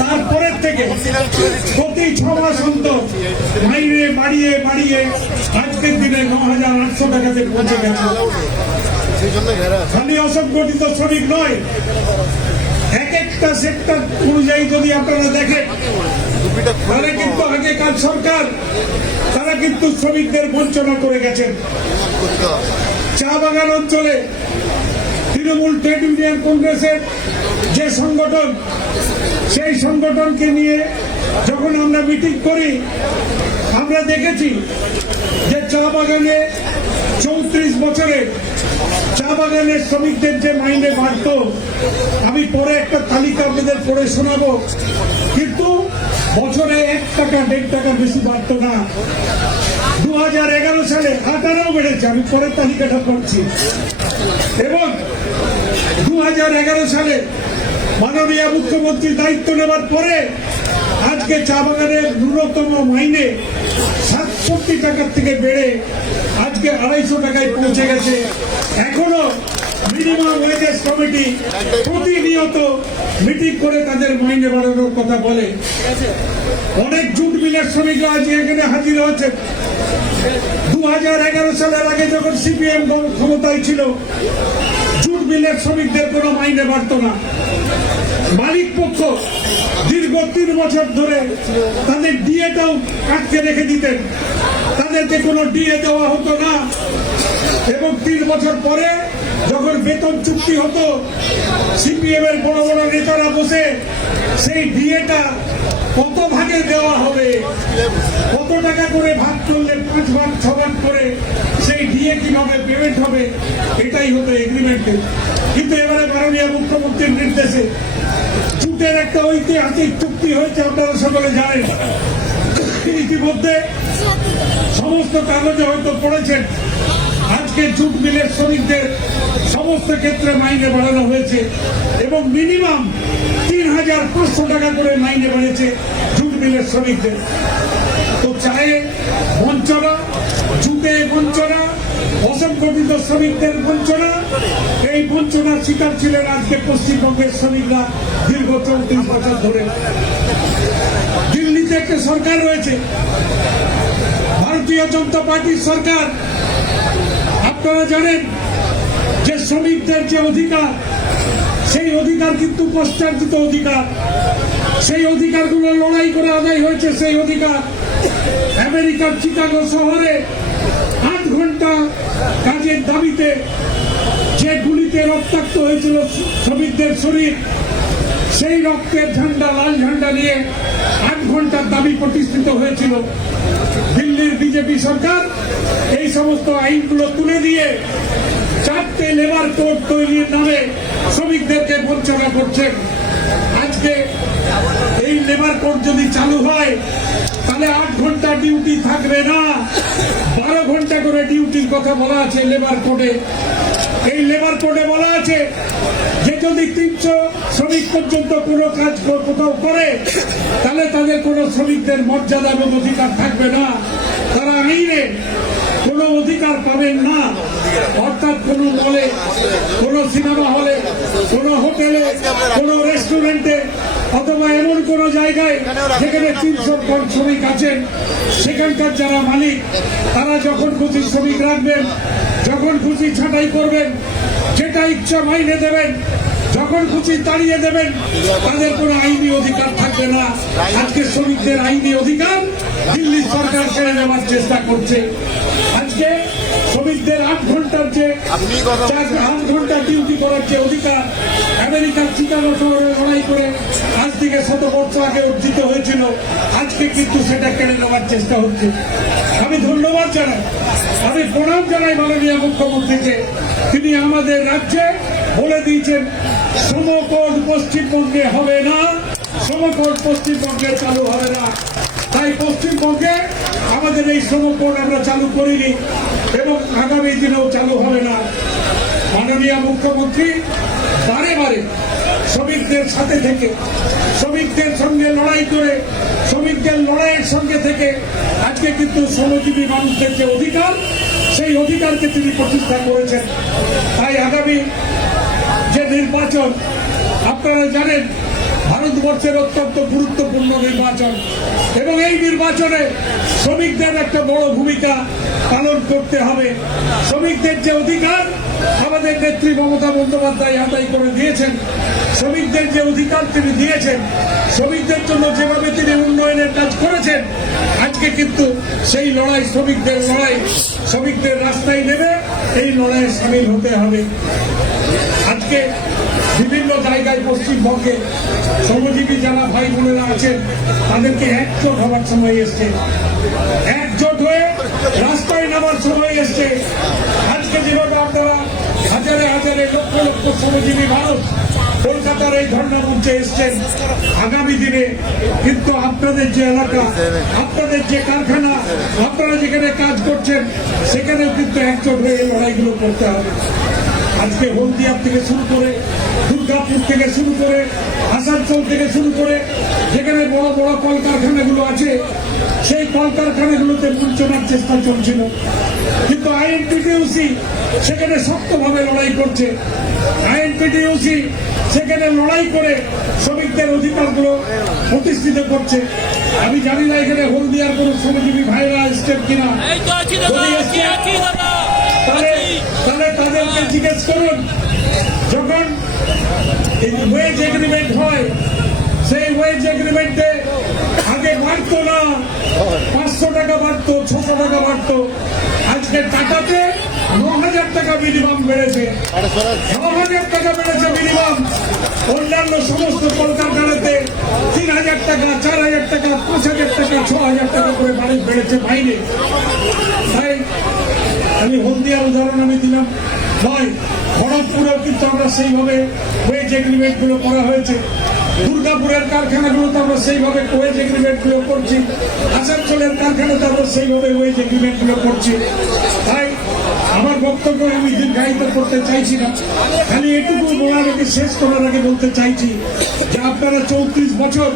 তারপরের থেকে প্রতি 6 মাস অন্তর মাইনে বাড়িয়ে বাড়িয়ে আজকের দিনে 9800 টাকাতে পৌঁছে গেছে। খালি অসংগঠিত শ্রমিক নয়, এক একটা সেক্টর অনুযায়ী যদি আপনারা দেখেন, তারা কিন্তু আগেকার সরকার তারা কিন্তু শ্রমিকদের বঞ্চনা করে গেছেন। চা বাগান অঞ্চলে তৃণমূল ট্রেড ইউনিয়ন কংগ্রেসের যে সংগঠন, সেই সংগঠনকে নিয়ে যখন আমরা মিটিং করি, আমরা দেখেছি যে চা বাগানে 34 বছরে চা বাগানের শ্রমিকদের যে মাইনে বাড়ত, আমি পরে একটা তালিকা আপনাদের পড়ে শোনাবো, কিন্তু বছরে 1 টাকা 1.5 টাকা বেশি বাড়ত না। 2011 সালে 18 বেড়েছে, আমি পরের তালিকাটা পড়ছি। এবং 2011 সালে মাননীয় মুখ্যমন্ত্রী দায়িত্ব নেওয়ার পরে আজকে চা বাগানের ন্যূনতম মাইনে 67 টাকার থেকে বেড়ে আজকে 250 টাকায় পৌঁছে গেছে। এখনো মিনিমাম ওয়েজেস কমিটি প্রতিনিয়ত মিটিং করে তাদের মাইনে বাড়ানোর কথা বলে। অনেক জুট মিলের শ্রমিকরা আজ এখানে হাজির হয়েছে। 2011 সালের আগে যখন সিপিএম ক্ষমতায় ছিল, জুট মিলের শ্রমিকদের কোনো মাইনে বাড়ত না। মালিক পক্ষ দীর্ঘ 3 বছর ধরে তাদের ডিএটাও আটকে রেখে দিতেন, তাদেরকে কোনো ডিএ দেওয়া হতো না। এবং 3 বছর পরে যখন বেতন চুক্তি হতো, সিপিএম এর বড় বড় নেতারা বসে সেই ডিএটা কত ভাগে দেওয়া হবে, কত টাকা করে ভাগ করলে 5 ভাগ 6 ভাগ করে সেই ডিএ কিভাবে পেমেন্ট হবে, এটাই হতো এগ্রিমেন্টে। কিন্তু এবারে মাননীয় মুখ্যমন্ত্রীর নির্দেশে জুটের একটা ঐতিহাসিক চুক্তি হয়েছে, আপনারা সকলে জানেন। ইতিমধ্যে সমস্ত কাগজে হয়তো পড়েছেন, আজকে জুট মিলের শ্রমিকদের সমস্ত ক্ষেত্রে মাইনে বাড়ানো হয়েছে এবং মিনিমাম 3500 টাকা করে মাইনে বাড়েছে জুট মিলের শ্রমিকদের। তো চায়ে বঞ্চনা, জুটে বঞ্চনা, অসংগঠিত শ্রমিকদের বঞ্চনা, এই বঞ্চনার শিকার ছিলেন আজকে পশ্চিমবঙ্গের শ্রমিকরা দীর্ঘ 34 বছর ধরে। দিল্লিতে একটা সরকার রয়েছে, ভারতীয় জনতা পার্টির সরকার। আপনারা জানেন যে শ্রমিকদের যে অধিকার, সেই অধিকার কিন্তু পশ্চাৎ অধিকার। সেই অধিকারগুলো লড়াই করে আদায় হয়েছে। সেই অধিকার আমেরিকার চিকাগো শহরে 8 ঘন্টা কাজের দাবিতে যে রক্তাক্ত হয়েছিল শ্রমিকদের শরীর, সেই রক্তের ঝান্ডা, লাল ঝান্ডা নিয়ে 8 ঘন্টার দাবি প্রতিষ্ঠিত হয়েছিল। দিল্লির বিজেপি সরকার এই সমস্ত আইনগুলো তুলে দিয়ে 4টে লেবার কোড তৈরির নামে শ্রমিকদেরকে বঞ্চনা করছেন। আজকে এই লেবার কোড যদি চালু হয় তাহলে 8 ঘন্টা ডিউটি থাকবে না, 12 ঘন্টা করে ডিউটির কথা বলা আছে লেবার কোডে। এই লেবার কোডে বলা আছে যে যদি 300 শ্রমিক পর্যন্ত কোনো কাজ কোথাও করে তাহলে তাদের কোনো শ্রমিকদের মর্যাদা এবং অধিকার থাকবে না, তারা আইনে কোনো অধিকার পাবেন না। অর্থাৎ কোনো মলে, কোনো সিনেমা হলে, কোনো হোটেলে, কোনো রেস্টুরেন্টে অথবা এমন কোনো জায়গায় যেখানে 300 জন শ্রমিক আছেন, সেখানকার যারা মালিক তারা যখন খুশি শ্রমিক রাখবেন, যখন খুশি ছাঁটাই করবেন, যেটা ইচ্ছা মাইনে দেবেন, যখন খুশি তাড়িয়ে দেবেন, তাদের কোনো আইনি অধিকার থাকবে না। আজকে শ্রমিকদের আইনি অধিকার দিল্লি সরকার কেড়ে নেওয়ার চেষ্টা করছে। আজকে শ্রমিকদের 8 ঘন্টার যে 8 ঘন্টা ডিউটি করার যে অধিকার আমেরিকার চিকাগো শহরে লড়াই করে আজ থেকে 100 বছর আগে অর্জিত হয়েছিল, আজকে কিন্তু সেটা কেড়ে নেওয়ার চেষ্টা হচ্ছে। আমি ধন্যবাদ জানাই, আমি প্রণাম জানাই মাননীয় মুখ্যমন্ত্রীকে। তিনি আমাদের রাজ্যে বলে দিয়েছেন শ্রমকোড পশ্চিমবঙ্গে হবে না, শ্রমকোড পশ্চিমবঙ্গে চালু হবে না। তাই পশ্চিমবঙ্গে আমাদের এই শ্রমকোড আমরা চালু করিনি এবং আগামী দিনেও চালু হবে না। মাননীয় মুখ্যমন্ত্রী বারে বারে শ্রমিকদের সাথে থেকে, শ্রমিকদের সঙ্গে লড়াই করে, শ্রমিকদের লড়াইয়ের সঙ্গে থেকে আজকে কিন্তু শ্রমজীবী মানুষদের যে অধিকার, সেই অধিকারকে তিনি প্রতিষ্ঠা করেছেন। তাই আগামী যে নির্বাচন, আপনারা জানেন ভারতবর্ষের অত্যন্ত গুরুত্বপূর্ণ নির্বাচন এবং এই নির্বাচনে শ্রমিকদের একটা বড় ভূমিকা পালন করতে হবে। শ্রমিকদের যে অধিকার আমাদের নেত্রী মমতা বন্দ্যোপাধ্যায় আদায় করে দিয়েছেন, শ্রমিকদের যে অধিকার তিনি দিয়েছেন, শ্রমিকদের জন্য যেভাবে তিনি উন্নয়নের কাজ করেছেন, আজকে কিন্তু সেই লড়াই, শ্রমিকদের লড়াই, শ্রমিকদের রাস্তায় নেমে এই লড়াইয়ে সামিল হতে হবে। আজকে বিভিন্ন জায়গায় পশ্চিমবঙ্গে শ্রমজীবী যারা ভাই বোনেরা আছেন তাদেরকে একজোট হওয়ার সময় এসছে, একজোট হয়ে রাস্তায় নামার সময় এসছে। আজকে যেভাবে আপনারা হাজারে হাজারে লক্ষ লক্ষ শ্রমজীবী মানুষ কলকাতার এই ধর্ণা মঞ্চে এসছেন, আগামী দিনে কিন্তু আপনাদের যে এলাকা, আপনাদের যে কারখানা, আপনারা যেখানে কাজ করছেন সেখানেও কিন্তু একজোট হয়ে এই লড়াইগুলো করতে হবে। আজকে হলদিয়া থেকে শুরু করে, দুর্গাপুর থেকে শুরু করে, আসানসোল থেকে শুরু করে যেখানে বড় বড় কলকারখানাগুলো আছে, সেই কলকারখানাগুলোতে বঞ্চনার চেষ্টা চলছিল, কিন্তু আইএনটিটিইউসি সেখানে শক্তভাবে লড়াই করছে। আইএনটিটিইউসি সেখানে লড়াই করে শ্রমিকদের অধিকারগুলো প্রতিষ্ঠিত করছে। আমি জানি না এখানে হলদিয়ার কোন শ্রমজীবী ভাইরা এসছেন কিনা, তাহলে তাদেরকে জিজ্ঞেস করুন, যখন ওয়েজ এগ্রিমেন্ট হয় সেই ওয়েজ এগ্রিমেন্টে আগে বাড়তো না, 500 টাকা বাড়তো, 600 টাকা বাড়তো, আজকে টাকাতে 9,000 টাকা মিনিমাম বেড়েছে, 9,000 টাকা বেড়েছে মিনিমাম। অন্যান্য সমস্ত কলকারখানাতে 3,000 টাকা, 4,000 টাকা, 5,000 টাকা, 6,000 টাকা করে বাড়ি বেড়েছে মাইনে। তাই আমি হলদিয়ার উদাহরণ আমি দিলাম নয়, খড়গপুরেও কিন্তু আমরা সেইভাবে ওয়েজ এগ্রিমেন্ট গুলো করা হয়েছে, দুর্গাপুরের কারখানাগুলোতে আমরা সেইভাবে ওয়েজ এগ্রিমেন্ট গুলো করছি, আসানসোলের কারখানাতে আমরা সেইভাবে ওয়েজ এগ্রিমেন্ট গুলো করছি। তাই আমার বক্তব্য আমি দীর্ঘায়িত করতে চাইছি না, খালি এটুকু বলার আগে, শেষ করার আগে বলতে চাইছি যে আপনারা 34 বছর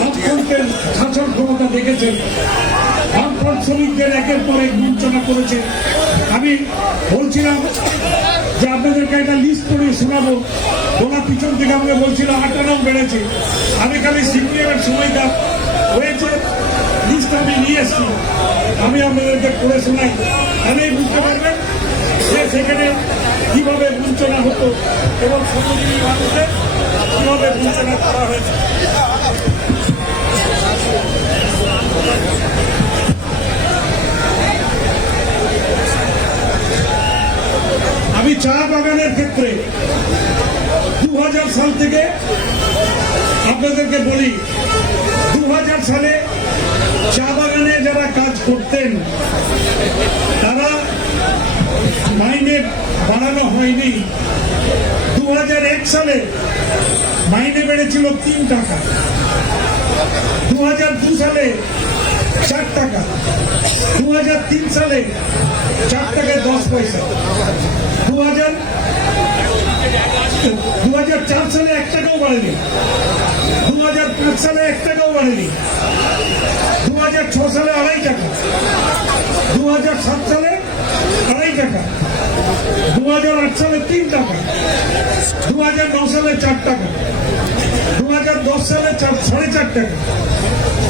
বামফ্রন্টের শাসন ক্ষমতা দেখেছেন, বামফ্রন্ট শ্রমিকদের একের পর এক বঞ্চনা করেছে। আমি বলছিলাম যে আপনাদেরকে একটা লিস্ট করে শোনাবো, ওনার পিছন থেকে আমরা বলছিলাম 58 বেড়েছে। আমি খালি সিপিএমের সময়টা হয়েছে লিস্ট আমি নিয়ে এসছি, আমি আপনাদেরকে করে শোনাই, তাহলেই বুঝতে পারবেন যে সেখানে কিভাবে বঞ্চনা হতো এবং শ্রমজীবী মানুষদের কিভাবে বঞ্চনা করা হয়েছে। আমি চা বাগানের ক্ষেত্রে 2000 সাল থেকে আপনাদেরকে বলি, 2000 সালে চা বাগানে যারা কাজ করতেন তারা মাইনে বাড়ানো হয়নি। 2001 সালে মাইনে বেড়েছিল 3 টাকা, 2002 সালে 4 টাকা, 2003 সালে 4 টাকায় 10 পয়সা, 2004 সালে 1 টাকাও বাড়েনি, 2005 সালে 1 টাকাও বাড়েনি, 2006 সালে 2.5 টাকা, 2007 সালে 2.5 টাকা, 2008 সালে 3 টাকা, 2009 সালে 4 টাকা, 2010 সালে 4.5 টাকা,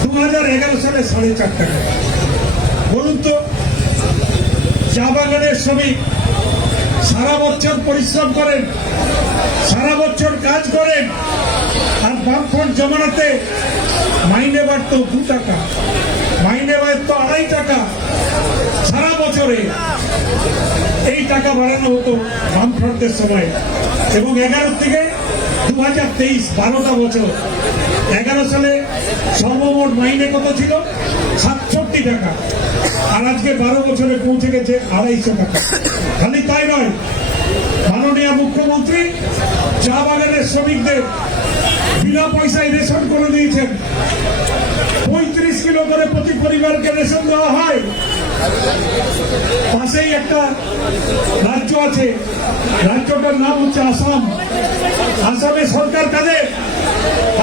2011 সালে 4.5 টাকা। বলুন তো, চা বাগানের শ্রমিক সারা বছর পরিশ্রম করেন, সারা বছর কাজ করেন, আর বামফ্রন্ট জমানাতে মাইনে বাড়ত 2 টাকা, মাইনে বাড়ত 2.5 টাকা। সারা বছরে এই টাকা বাড়ানো হতো বামফ্রন্টের সময়। এবং 11 থেকে 2023 12টা বছর, 11 সালে সর্বমোট মাইনে কত ছিল? 67 টাকা, আর আজকে 12 বছরে পৌঁছে গেছে 250 টাকা। খালি তাই নয়, মাননীয় মুখ্যমন্ত্রী চা বাগানের শ্রমিকদের বিনা পয়সায় রেশন করে দিয়েছেন। 35 কিলো করে প্রতি পরিবারকে রেশন দেওয়া হয়। পাশেই একটা রাজ্য আছে, রাজ্যটার নাম হচ্ছে আসাম। আসামে সরকার কাদের?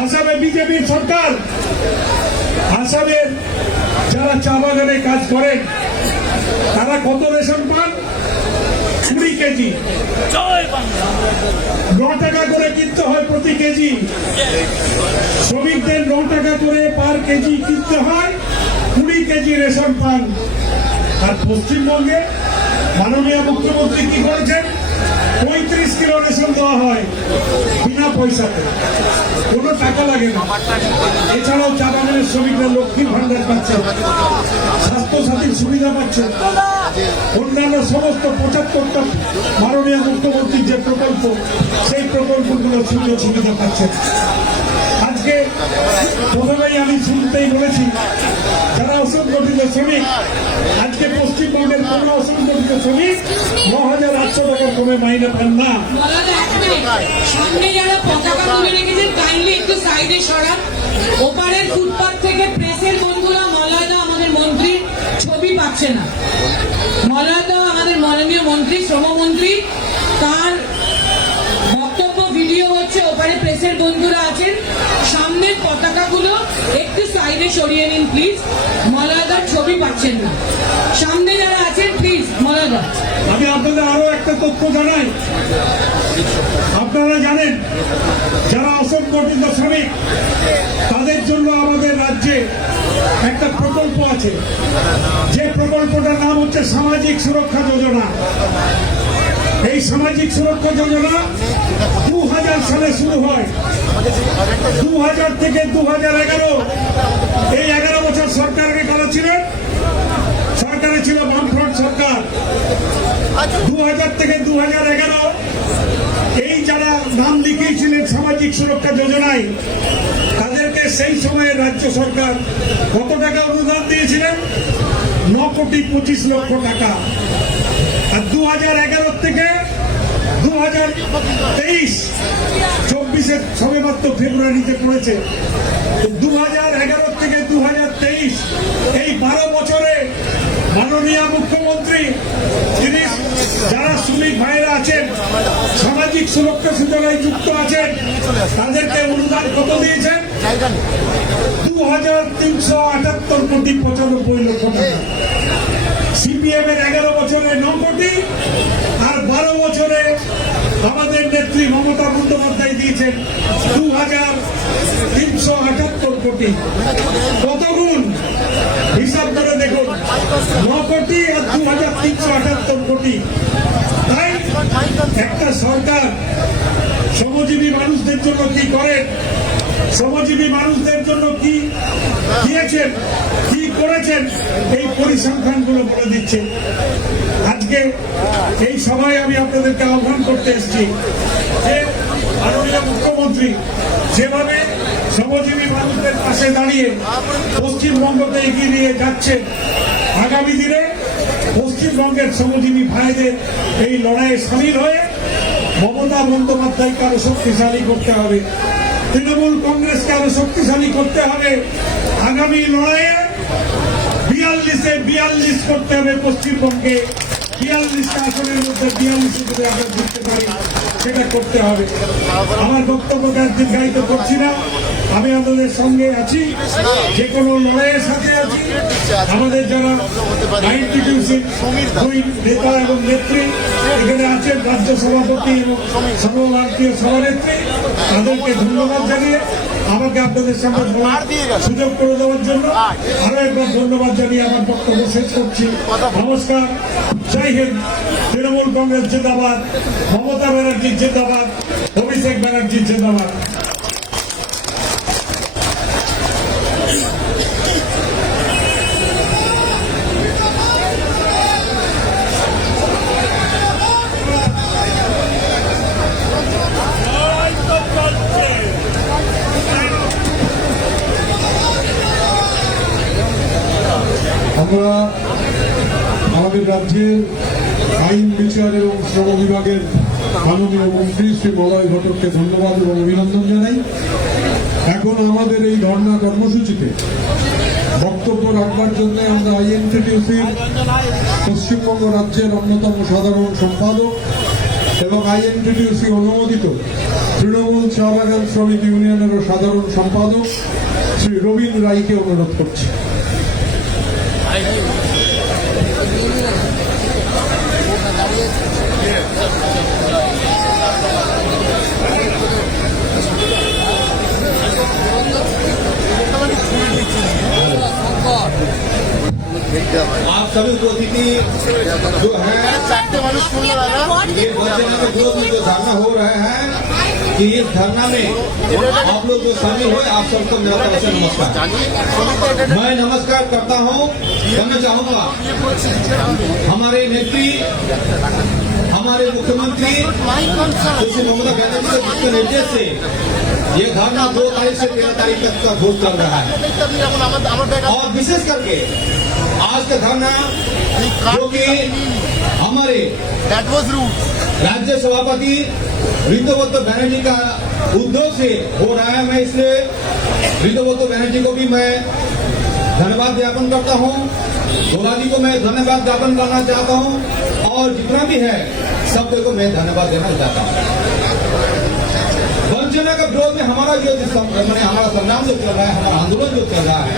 আসামে বিজেপির সরকার। আসামের যারা চা বাগানে কাজ করেন তারা কত রেশন পান? 20 কেজি, 9 টাকা করে কিনতে হয় প্রতি কেজি। শ্রমিকদের 9 টাকা করে পার কেজি কিনতে হয়, 20 কেজি রেশন পান। আর পশ্চিমবঙ্গে মাননীয় মুখ্যমন্ত্রী কি করেছেন? 35 কিলো রেশন দেওয়া হয় বিনা পয়সাতে, কোনো টাকা লাগে না। এছাড়াও চা বাগানের শ্রমিকরা লক্ষ্মীর ভান্ডার পাচ্ছে, স্বাস্থ্য সাথীর সুবিধা পাচ্ছে, অন্যান্য সমস্ত 75টা মাননীয় মুখ্যমন্ত্রীর যে প্রকল্প, সেই প্রকল্পগুলো সুযোগ সুবিধা পাচ্ছে। আজকে প্রথমেই আমি শুনতেই বলেছি, যারা অসংগঠিত শ্রমিক, আজকে পশ্চিমবঙ্গের কোন অসংগঠিত শ্রমিক 9,800 টাকা কমে মাইনে পান না। সামনে যারা পতাকা তুলে রেখেছেন কাইন্ডলি একটু সাইডে সরান। ওপারের ফুটপাথ থেকে প্রেসের বন্ধুরা মলাদা আমাদের মন্ত্রীর ছবি পাচ্ছে না। মলাদা আমাদের মাননীয় মন্ত্রী, শ্রমমন্ত্রী, তার বক্তব্য ভিডিও হচ্ছে, ওপারে প্রেসের বন্ধুরা আছেন। সামনের পতাকাগুলো একটু সাইডে সরিয়ে নিন প্লিজ। মলাদার ছবি পাচ্ছেন না। সামনে যারা আছেন প্লিজ মলাদা। আমি আপনাদের আরো একটা তথ্য জানাই। আপনারা জানেন, যারা অসংগঠিত শ্রমিক তাদের জন্য আমাদের রাজ্যে একটা প্রকল্প আছে, যে প্রকল্পটার নাম হচ্ছে সামাজিক সুরক্ষা যোজনা। এই সামাজিক সুরক্ষা যোজনা 2000 সালে শুরু হয়। 2000 থেকে 2011, এই 11 বছর সরকারকে কারা ছিলেন? সরকারে ছিল বামফ্রন্ট সরকার। 2000 থেকে 2011 এই যারা নাম লিখিয়েছিলেন সামাজিক সুরক্ষা যোজনায়, তাদেরকে সেই সময়ে রাজ্য সরকার কত টাকা অনুদান দিয়েছিলেন? 9,25,00,000 টাকা। আর 2011 থেকে 2023, 24-এর সবেমাত্র ফেব্রুয়ারিতে পড়েছে। 2011 থেকে 2023 এই 12 বছরে মাননীয় মুখ্যমন্ত্রী, তিনি যারা শ্রমিক ভাইরা আছেন, সামাজিক সুরক্ষা যোজনায় যুক্ত আছেন, তাদেরকে অনুদান কত দিয়েছেন? 2,378,95,00,000 টাকা। সিপিএম এর 11 বছরে 9 কোটি, আর 12 বছরে আমাদের নেত্রী মমতা বন্দ্যোপাধ্যায় দিয়েছেন 2,378 কোটি। কত গুণ হিসাব করে দেখুন, 9 কোটি আর 2,378 কোটি। তাই একটা সরকার শ্রমজীবী মানুষদের জন্য কি করেন, শ্রমজীবী মানুষদের জন্য কি দিয়েছেন, কি করেছেন, এই পরিসংখ্যানগুলো বলে দিচ্ছে। আজকে এই সভায় আমি আপনাদেরকে আহ্বান করতে এসেছি যে মাননীয় মুখ্যমন্ত্রী যেভাবে শ্রমজীবী মানুষদের পাশে দাঁড়িয়ে পশ্চিমবঙ্গকে এগিয়ে নিয়ে যাচ্ছে, আগামী দিনে পশ্চিমবঙ্গের শ্রমজীবী ভাইদের এই লড়াইয়ে সামিল হয়ে মমতা বন্দ্যোপাধ্যায়কে আরো শক্তিশালী করতে হবে, তৃণমূল কংগ্রেসকে আরো শক্তিশালী করতে হবে। আগামী লড়াইয়ে 42 করতে হবে পশ্চিমবঙ্গে। 42টা আসনের মধ্যে 42 যদি আমরা জিততে পারি সেটা করতে হবে। আমার বক্তব্যকে আর দীর্ঘায়িত করছি না, আমি আপনাদের সঙ্গে আছি, যে কোনো লড়াইয়ের সাথে আছি। আমাদের যারা আইনটিটিউসির দুই নেতা এবং নেত্রী এখানে আছেন, রাজ্য সভাপতি এবং সর্বভারতীয় সভানেত্রী, তাদেরকে ধন্যবাদ জানিয়ে আমাকে আপনাদের সামনে বলার সুযোগ করে দেওয়ার জন্য আরো একবার ধন্যবাদ জানিয়ে আমার বক্তব্য শেষ করছি। নমস্কার, জয় হিন্দ। তৃণমূল কংগ্রেস জিন্দাবাদ, মমতা ব্যানার্জি জিন্দাবাদ, অভিষেক ব্যানার্জি জিন্দাবাদ। আমরা আমাদের রাজ্যের আইন বিচার এবং শ্রম বিভাগের মাননীয় মন্ত্রী শ্রী মলয় ঘটককে ধন্যবাদ এবং অভিনন্দন জানাই। এখন আমাদের এই ধর্ণা কর্মসূচিতে বক্তব্য রাখবার জন্য আমরা আইএনটিটিউসির পশ্চিমবঙ্গ রাজ্যের অন্যতম সাধারণ সম্পাদক এবং আইএনটিটিউসি অনুমোদিত তৃণমূল চা বাগান শ্রমিক ইউনিয়নেরও সাধারণ সম্পাদক শ্রী রবীন রায়কে অনুরোধ করছি। आप सभी उपस्थिति जो है चारटे मानुष सुन रहा है ये वंचना के विरोध में जो धरना हो रहा है कि इस धरना में आप लोग जो शामिल हुए, आप सबको मेरा तरफ से नमस्कार। मैं नमस्कार करता हूँ, करना चाहूँगा हमारे नेत्री, हमारे मुख्यमंत्री श्री ममता बनर्जी के निर्देश से ये धरना 2 तारीख से 13 तारीख तक का घोष चल रहा है। और विशेष करके आज का धरना जो कि हमारे राज्य सभापति ऋतुव्रत बनर्जी का उद्योग से हो रहा है, मैं इसलिए ऋतुव्रत बनर्जी को भी मैं धन्यवाद ज्ञापन करता हूँ, भोला जी को मैं धन्यवाद ज्ञापन करना चाहता हूँ, और जितना भी है सबको को मैं धन्यवाद देना चाहता हूँ। वंचना का विरोध में हमारा जो हमारा संग्राम जो चल रहा है, हमारा आंदोलन जो चल रहा है,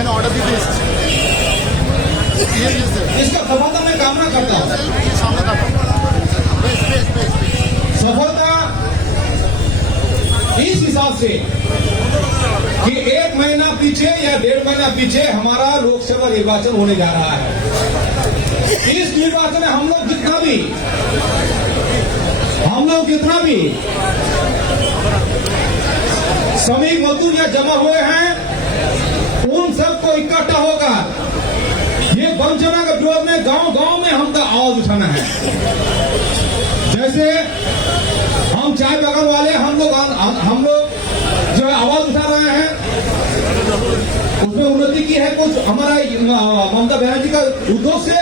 इसका सफलता मैं कामना करता हूँ। सफलता इस हिसाब से कि 1 महीना पीछे या 1.5 महीना पीछे हमारा लोकसभा निर्वाचन होने जा रहा है। इस निर्वाचन में हम लोग जितना भी श्रमिक मजदूर या जमा हुए हैं, उन सबको इकट्ठा होकर ये वंचना के विरोध में गांव-गांव में हमको आवाज उठाना है। जैसे हम चाय बागान वाले हम लोग जो है आवाज उठा रहे हैं, उसमें उन्नति की है कुछ हमारा ममता बनर्जी का उद्योग से,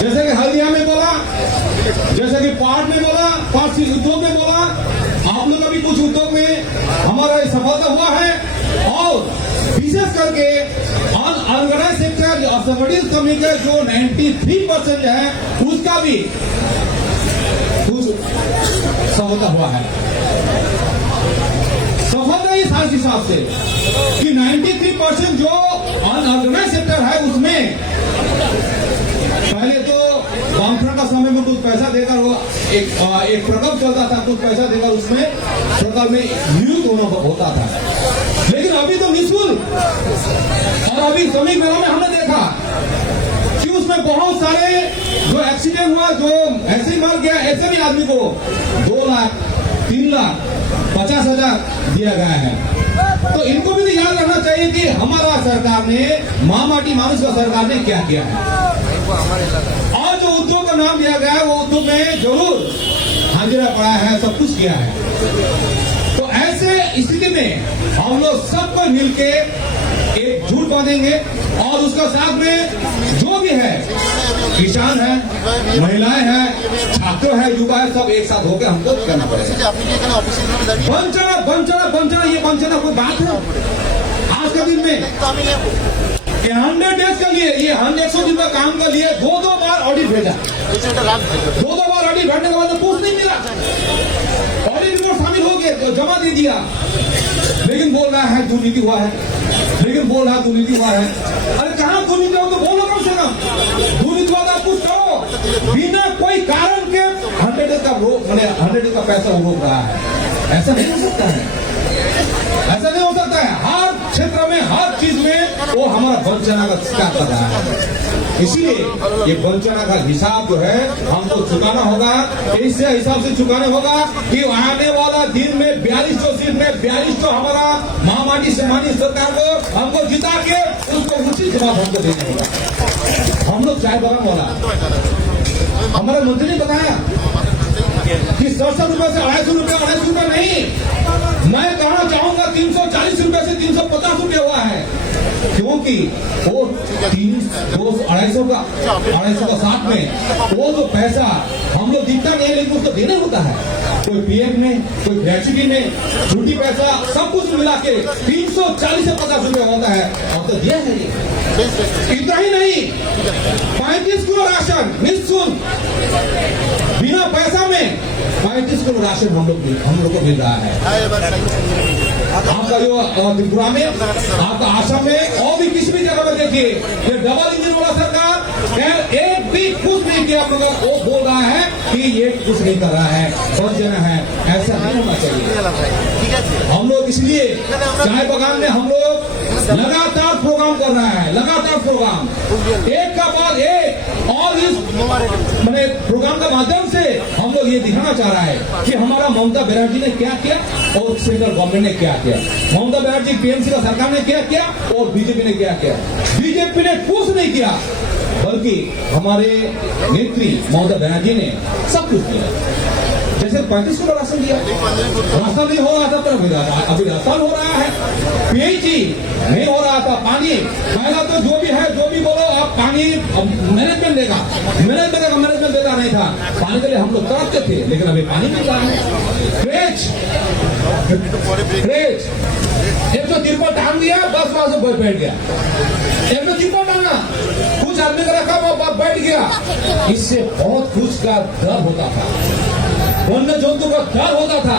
जैसे कि हल्दिया में बोला, जैसे कि पाट में बोला, पाट उद्योग में बोला, आप लोग अभी कुछ उद्योग में हमारा सफलता हुआ है। और विशेष करके अनऑर्गेनाइज सेक्टर असंगठित श्रमिक जो 93% है, उसका भी कुछ सफलता हुआ है। सफलता इस हिसाब से कि 93% जो अनऑर्गेनाइज सेक्टर है उसमें पहले तो वामफ्रंट का समय में कुछ पैसा देकर वो एक प्रकल्प चलता था, कुछ पैसा देकर उसमें प्रकल्प में नियुक्त होता था, लेकिन अभी तो निःशुल्क। और अभी श्रमिक मेला में हमने देखा कि उसमें बहुत सारे जो एक्सीडेंट हुआ, जो ऐसे ही मर गया, ऐसे भी आदमी को 2 लाख 3 लाख 50,000 दिया गया है। तो इनको भी तो याद रखना चाहिए कि हमारा सरकार ने मामाटी मानुष का सरकार ने क्या किया है। और जो उद्योग का नाम दिया गया है वो उद्योग में जरूर हाजिरा पड़ा है, सब कुछ किया है। तो ऐसे स्थिति में हम लोग सबको मिलके एक झूठ बांधेंगे और उसका साथ में जो भी है, किसान है, महिलाएं हैं, छात्र है, युवा है, सब एक साथ होकर हमको करना पड़ेगा। আপনি কি এখানে অফিসের নামে দাঁড়িয়ে वंचना वंचना वंचना, ये वंचना कोई बात है आज के दिन में? তো আমি নেব 100 डेज के लिए, ये 100 दिन का काम के लिए दो बार ऑडिट भेजा, বলছি এটা রাত ভাই दो बार ऑडिट भेजने के बाद तो कुछ नहीं मिला। ऑडिट रिपोर्ट शामिल हो गए तो जमा दे दिया, लेकिन बोल रहा है दुर्नीति हुआ है, लेकिन बोल रहा है दुर्नीति हुआ है। अरे कहाँ दुर्नीति हो तो बोलो कम से कम, दुर्नीति हुआ तो कुछ करो। बिना कोई कारण के 100 डेज का रोक, मैंने 100 डेज का पैसा वो रोक रहा है, ऐसा नहीं हो सकता है, ऐसा नहीं हो सकता है। हर क्षेत्र में, हर चीज में वो हमारा वंचना का शिकार कर रहा है। इसीलिए ये वंचना का हिसाब जो है हमको चुकाना होगा। इससे हिसाब से चुकाना होगा कि आने वाला दिन में 4200 सीट में 4200 हमारा महामाटी सम्मानित सरकार को हमको जिता के उसको उचित जवाब हमको देना होगा। हम लोग चाय बागान वाला, हमारे मंत्री ने बताया कि 67 रुपए से 250 रुपए नहीं, मैं कहना चाहूंगा 340 रुपए से 350 रुपए हुआ है, क्योंकि वो 250 का साथ में वो जो पैसा हम लोग दिखता नहीं है, लेकिन उसको देना होता है। कोई पीएफ में, कोई ग्रेचुटी में, छुट्टी पैसा, सब कुछ मिला के 340 से 50 रुपए होता है, और तो दिया है ये। इतना ही नहीं, 35 किलो राशन निःशुल्क बिना पैसा में 35 किलो राशन हम लोग को मिल रहा है। आपका जो त्रिपुरा में, आपका आसाम में, और भी किसी भी जगह में देखिए, ये डबल इंजन वाला सरकार खैर एक भी कुछ नहीं किया, मगर वो बोल रहा है कि ये कुछ नहीं कर रहा है, वंचना है। ऐसा नहीं होना चाहिए। ঠিক আছে हम लोग इसलिए चाय बागान में हम लोग लगातार प्रोग्राम कर रहा है, लगातार प्रोग्राम एक का बाद एक, और इस मैंने प्रोग्राम के माध्यम से हम लोग ये दिखाना चाह रहा है कि हमारा ममता बनर्जी ने क्या किया और सेंट्रल गवर्नमेंट ने क्या किया। ममता बनर्जी टीएमसी का सरकार ने क्या किया और बीजेपी ने क्या किया। बीजेपी ने कुछ नहीं किया, बल्कि हमारे नेत्री ममता बनर्जी ने सब कुछ किया। जैसे 35 किलो राशन दिया, राशन नहीं हो रहा था तो अभी राशन हो रहा है, पीएचई नहीं हो रहा था, पानी पहला तो जो भी है, जो भी बोलो आप, पानी मैनेजमेंट देगा, मैनेजमेंट देता नहीं था। पानी के लिए हम लोग तड़पते थे, लेकिन अभी पानी मिल रहा है। क्रेच एक तो तिरपल टांग दिया, बस वहां से बैठ गया, एक तो तिरपल टांगा, कुछ आदमी का रखा वो बैठ गया। इससे बहुत कुछ का डर होता था, वन्य जंतु का डर होता था।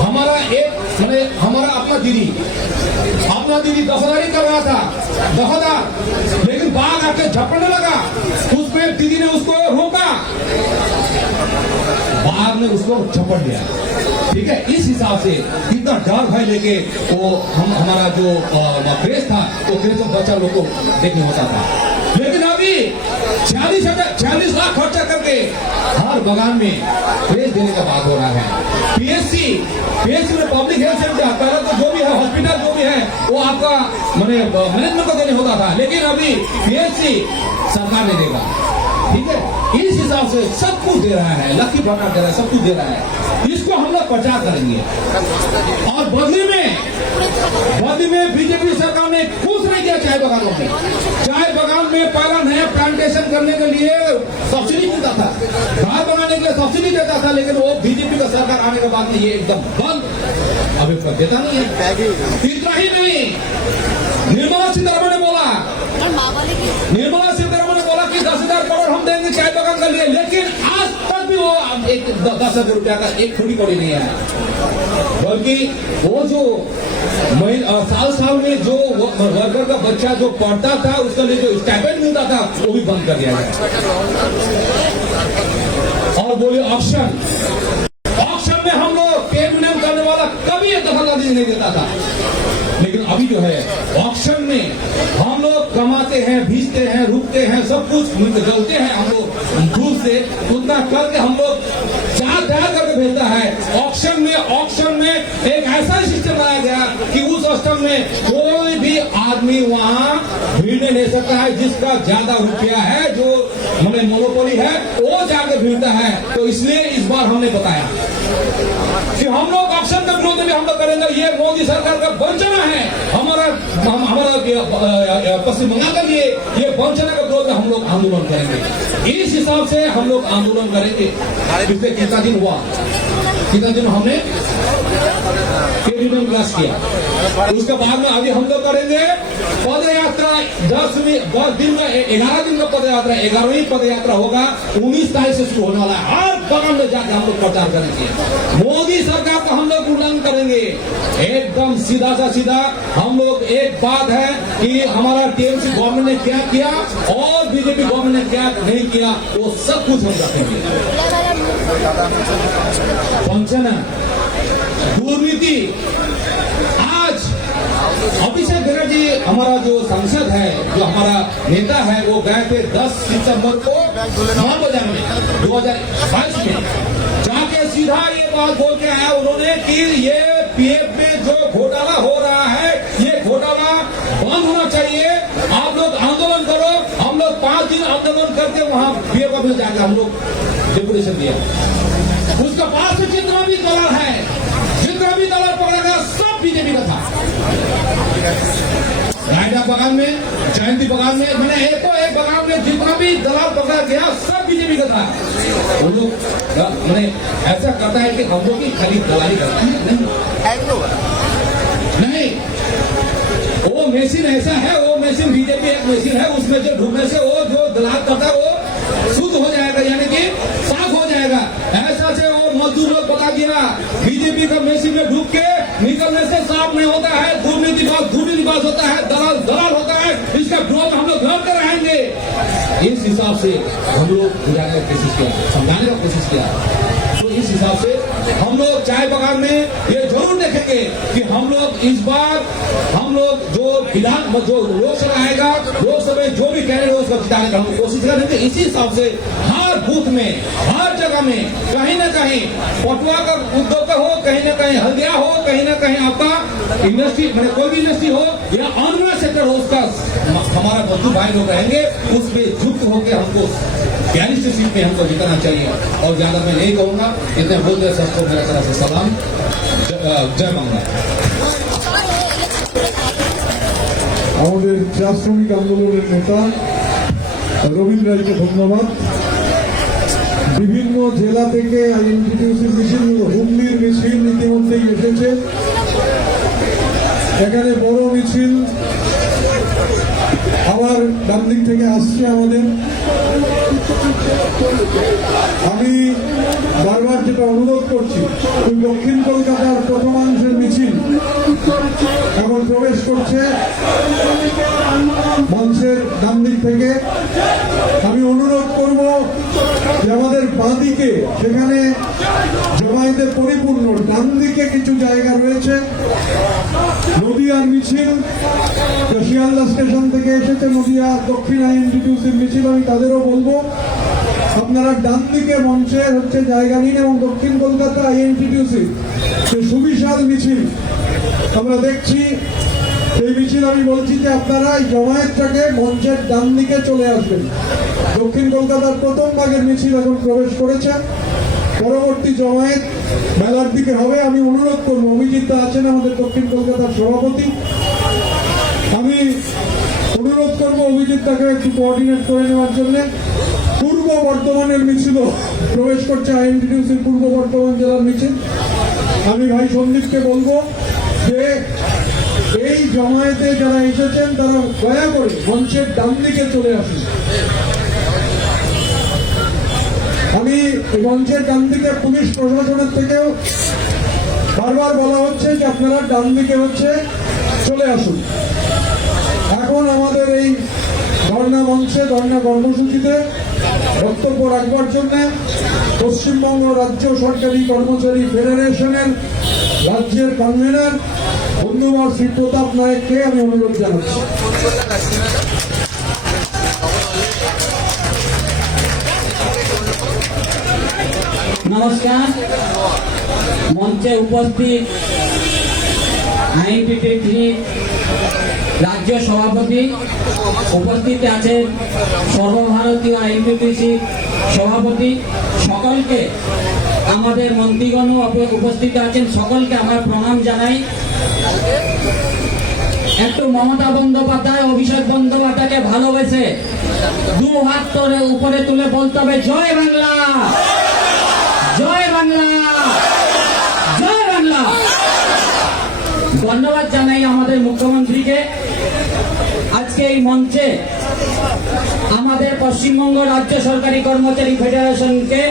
हमारा एक मैंने हमारा अपना दीदी दफादारी कर रहा था, दफादार, लेकिन बाघ आके झपटने लगा, उसमें दीदी ने उसको रोका, बाघ ने उसको झपट दिया। ठीक है, इस हिसाब से इतना डर भय लेके वो हमारा जो क्रेज था, वो क्रेज में बच्चा लोग को देखने होता था। लेकिन अभी 46 लाख खर्चा करके हर बगान में क्रेज देने का बात हो रहा है। पीएचसी में पब्लिक हेल्थ सेंटर, पहले तो जो भी है हॉस्पिटल जो भी है वो आपका मैनेजमेंट को देने होता था, लेकिन अभी पीएचसी सरकार ने देगा। ठीक है, इस हिसाब से सब कुछ दे रहा है, लक्की भंडार दे रहा है, सब कुछ दे रहा है। इसको हम लोग प्रचार करेंगे, और बदली में बीजेपी सरकार ने कुछ नहीं किया चाय बागानों में। चाय बागान में पहला नया प्लांटेशन करने के लिए सब्सिडी मिलता था, घर बनाने के लिए सब्सिडी देता था, लेकिन वो बीजेपी का सरकार आने के बाद में ये एकदम बंद, अभी तक देता नहीं है। इतना ही नहीं, निर्मला सीतारमण ने बोला कि 10,000 करोड़ हम देंगे चाय बागान के लिए, लेकिन आज तक भी वो 10,000 रुपया का एक थोड़ी कौड़ी नहीं है। बल्कि वो जो साल में जो वर्कर का बच्चा जो पढ़ता था, उसके लिए जो स्टाइपेंड मिलता था, वो भी बंद कर दिया गया। और बोले ऑप्शन में हम लोग पेड विनियम करने वाला कभी एक दखलंदाजी नहीं देता था, लेकिन अभी जो है ऑक्शन में हम लोग कमाते हैं, भीजते हैं, रुकते हैं, सब कुछ जलते हैं हम लोग दूर से, उतना करके हम लोग चार तैयार करके भेजता है। ऑक्शन में एक ऐसा सिस्टम बनाया मैंने कोई भी आदमी वहाँ भीड़ने नहीं सकता है। जिसका ज्यादा रुपया है, जो मैंने मोनोपोली है, वो जाकर भीड़ता है। तो इसलिए इस बार हमने बताया कि हम लोग ऑप्शन के विरोध में हम लोग करेंगे। ये मोदी सरकार का वंचना है। हमारा पश्चिम बंगाल के लिए ये वंचना के विरोध में हम लोग आंदोलन करेंगे। इस हिसाब से हम लोग आंदोलन करेंगे। पिछले कितना दिन हुआ, कितना दिन हमने टेलीविजन क्लास किया। उसके बाद में अभी हम लोग करेंगे पद यात्रा। 10 दिन का 11 दिन का पद यात्रा, 11वीं पद यात्रा होगा। 19 तारीख से शुरू होने वाला है। हर बगल में जाकर हम लोग प्रचार करेंगे। मोदी सरकार का हम लोग उल्लंघन करेंगे। एकदम सीधा सा सीधा हम लोग एक बात है कि हमारा टीएमसी गवर्नमेंट ने क्या किया और बीजेपी गवर्नमेंट ने क्या नहीं किया, वो सब कुछ हम रखेंगे। वंचना, दुर्नीति। आज अभिषेक बनर्जी हमारा जो सांसद है, जो हमारा नेता है, वो गए थे 10 सितंबर को 9 बजे में 2022 में जाके सीधा ये बात बोल के आया उन्होंने कि ये पीएफ में जो घोटाला हो रहा है, ये घोटाला बंद होना चाहिए। आप लोग आंदोलन करो। हम लोग 5 दिन आंदोलन करके वहां पीएफ में जाकर हम लोग डेपुटेशन दिया। उसका पास में जितना भी दलाल है, जितना भी दलाल पकड़ा गया, सब बीजेपी का था। रायडा बगान में, जयंती बगान में, मैंने एक बगान में जितना भी दलाल पकड़ा गया, सब बीजेपी का था। वो लोग मैंने ऐसा करता है कि हम लोग की खाली दलाली करते हैं, नहीं। वो मशीन ऐसा है, वो मशीन बीजेपी एक मशीन है, उसमें से ढूंढने से वो जो दलाल करता है वो शुद्ध हो जाएगा, यानी कि साफ हो जाएगा। ऐसा से वो मजदूर लोग पता किया बीजेपी का मशीन में ढूंढ के निकलने से साफ नहीं होता है। दुर्नीतिबाज होता है, दलाल होता है। इसका विरोध हम लोग लड़ते रहेंगे। इस हिसाब से हम लोग बुझाने का कोशिश किया, समझाने का कोशिश किया। तो इस हिसाब से हम लोग चाय बगान में ये जरूर देखेंगे कि हम लोग इस बार हम लोग जो लोकसभा आएगा, लोकसभा में जो भी कैंडिडेट हो उसका जिताने का हम कोशिश करेंगे। इसी हिसाब से हर बूथ में, हर जगह में कहीं ना कहीं पटुआ का उद्योग का हो, कहीं ना कहीं हल्दिया हो, कहीं ना कहीं आपका इंडस्ट्री, मैंने कोई भी इंडस्ट्री हो या अन्य सेक्टर हो, उसका हमारा मजदूर भाई लोग रहेंगे। उसमें युक्त होकर हमको 42 सीट में हमको जिताना चाहिए। और ज्यादा मैं नहीं कहूंगा, इतने बोलते सबको मेरा तरफ से सलाम। जय बांग्ला। আমাদের চা শ্রমিক আন্দোলনের নেতা রবীন্দ্র রায়কে ধন্যবাদ। বিভিন্ন জেলা থেকে আইএনটিটিউসির মিছিল, হুগলির মিছিল ইতিমধ্যেই এসেছে। এখানে বড় মিছিল আবার ডান দিক থেকে আসছে আমাদের। আমি বারবার যেটা অনুরোধ করছি, ওই দক্ষিণ কলকাতার প্রথমাংশের মিছিল এখন প্রবেশ করছে মঞ্চের ডান দিক থেকে। আমি অনুরোধ করব যে আমাদের বাঁদিকে, সেখানে জমায়েতে পরিপূর্ণ, ডান দিকে কিছু জায়গা রয়েছে। নদিয়ার মিছিল শিয়ালদা স্টেশন থেকে এসেছে, নদিয়া দক্ষিণ আইএনটিটিউসির মিছিল। আমি তাদেরও বলবো আপনারা ডান দিকে মঞ্চের জায়গা নিন। এবং দক্ষিণ কলকাতা আইএনটিটিউসি যে সুবিশাল মিছিল আমরা দেখছি, সেই মিছিল আমি বলছি যে আপনারা এই জমায়েতটাকে মঞ্চের ডান দিকে চলে আসবেন। দক্ষিণ কলকাতার প্রথম ভাগের মিছিল এখন প্রবেশ করেছে। পরবর্তী জমায়েত মেলার দিকে হবে। আমি অনুরোধ করবো, অভিজিৎ দা আছেন আমাদের দক্ষিণ কলকাতার সভাপতি, আমি অনুরোধ করবো অভিজিৎ দাকে একটু কোঅর্ডিনেট করে নেওয়ার জন্য। পূর্ব বর্ধমানের মিছিল প্রবেশ করছে, আইএনটিটিউসির পূর্ব বর্ধমান জেলার মিছিল। আমি ভাই সন্দীপকে বলবো যে এই জমায়েতে যারা এসেছেন তারা দয়া করে মঞ্চের ডান দিকে চলে আসুন। আমি মঞ্চের ডান দিকে পুলিশ প্রশাসনের থেকেও বারবার বলা হচ্ছে যে আপনারা ডান দিকে চলে আসুন। এখন আমাদের এই ধর্ণা মঞ্চে, ধর্ণা কর্মসূচিতে বক্তব্য রাখবার জন্য পশ্চিমবঙ্গ রাজ্য সরকারি কর্মচারী ফেডারেশনের রাজ্যের কনভেনর বন্ধুবর শ্রী প্রতাপ নায়েককে আমি অনুরোধ জানাচ্ছি। নমস্কার। মঞ্চে উপস্থিত আইএনটিটিসি রাজ্য সভাপতি, উপস্থিত আছেন সর্বভারতীয় আইএনটিটিসি সভাপতি, সকলকে, আমাদের মন্ত্রীগণ উপস্থিত আছেন, সকলকে আমার প্রণাম জানাই। একটু মমতা বন্দ্যোপাধ্যায়, অভিষেক বন্দ্যোপাধ্যায়কে ভালোবেসে দু হাত ধরে উপরে তুলে বলতে হবে, জয় বাংলা, জয় বাংলা, জয় বাংলা। ধন্যবাদ জানাই আমাদের মুখ্যমন্ত্রীকে আজকে এই মঞ্চে আমাদের পশ্চিমবঙ্গ রাজ্য সরকারি কর্মচারী ফেডারেশনকে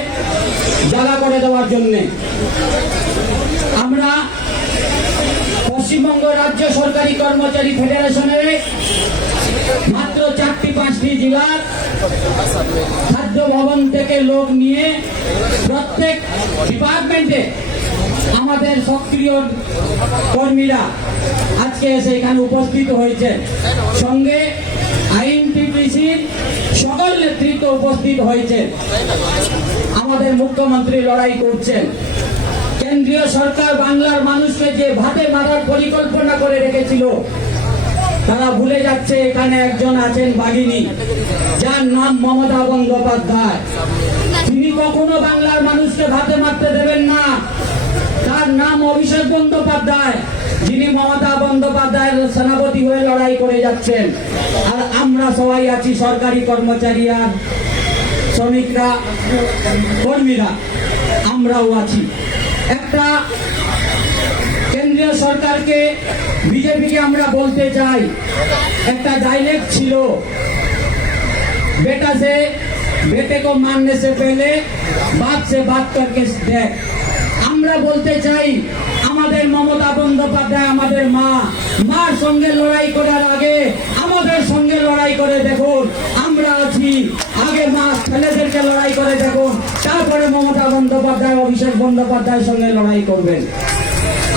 জায়গা করে দেওয়ার জন্য। আমরা পশ্চিমবঙ্গ রাজ্য সরকারি কর্মচারী ফেডারেশনের মাত্র 4-5টি জেলার খাদ্য ভবন থেকে লোক নিয়ে প্রত্যেক ডিপার্টমেন্টে আমাদের সক্রিয় কর্মীরা আজকে এসে এখানে উপস্থিত হয়েছে। সঙ্গে আইএনটিটিসির সকল নেতৃত্ব উপস্থিত হয়েছে। আমাদের মুখ্যমন্ত্রী লড়াই করছেন। কেন্দ্রীয় সরকার বাংলার মানুষকে যে ভাতে মারার পরিকল্পনা করে রেখেছিল, তারা ভুলে যাচ্ছে এখানে একজন আছেন বাঘিনী, যার নাম মমতা বন্দ্যোপাধ্যায়। তিনি কখনো বাংলার মানুষকে ভাতে মারতে দেবেন না। তার নাম অভিষেক বন্দ্যোপাধ্যায়, যিনি মমতা বন্দ্যোপাধ্যায়ের সেনাপতি হয়ে লড়াই করে যাচ্ছেন। আর আমরা সবাই আছি সরকারি কর্মচারী আর শ্রমিকরা, কর্মীরা, আমরাও আছি। একটা কেন্দ্রীয় সরকারকে, বিজেপিকে আমরা বলতে চাই, একটা ডাইলেক্ট ছিল, बेटा से बेटे को मारने से पहले बाप से बात करके देख। আমরা বলতে চাই, আমাদের মমতা বন্দ্যোপাধ্যায় আমাদের মা, মার সঙ্গে লড়াই করার আগে আমাদের সঙ্গে লড়াই করে দেখুন। আমরা আছি, আগে মা ছেলেদেরকে লড়াই করে দেখুন, তারপরে মমতা বন্দ্যোপাধ্যায়, অভিষেক বন্দ্যোপাধ্যায়ের সঙ্গে লড়াই করবেন।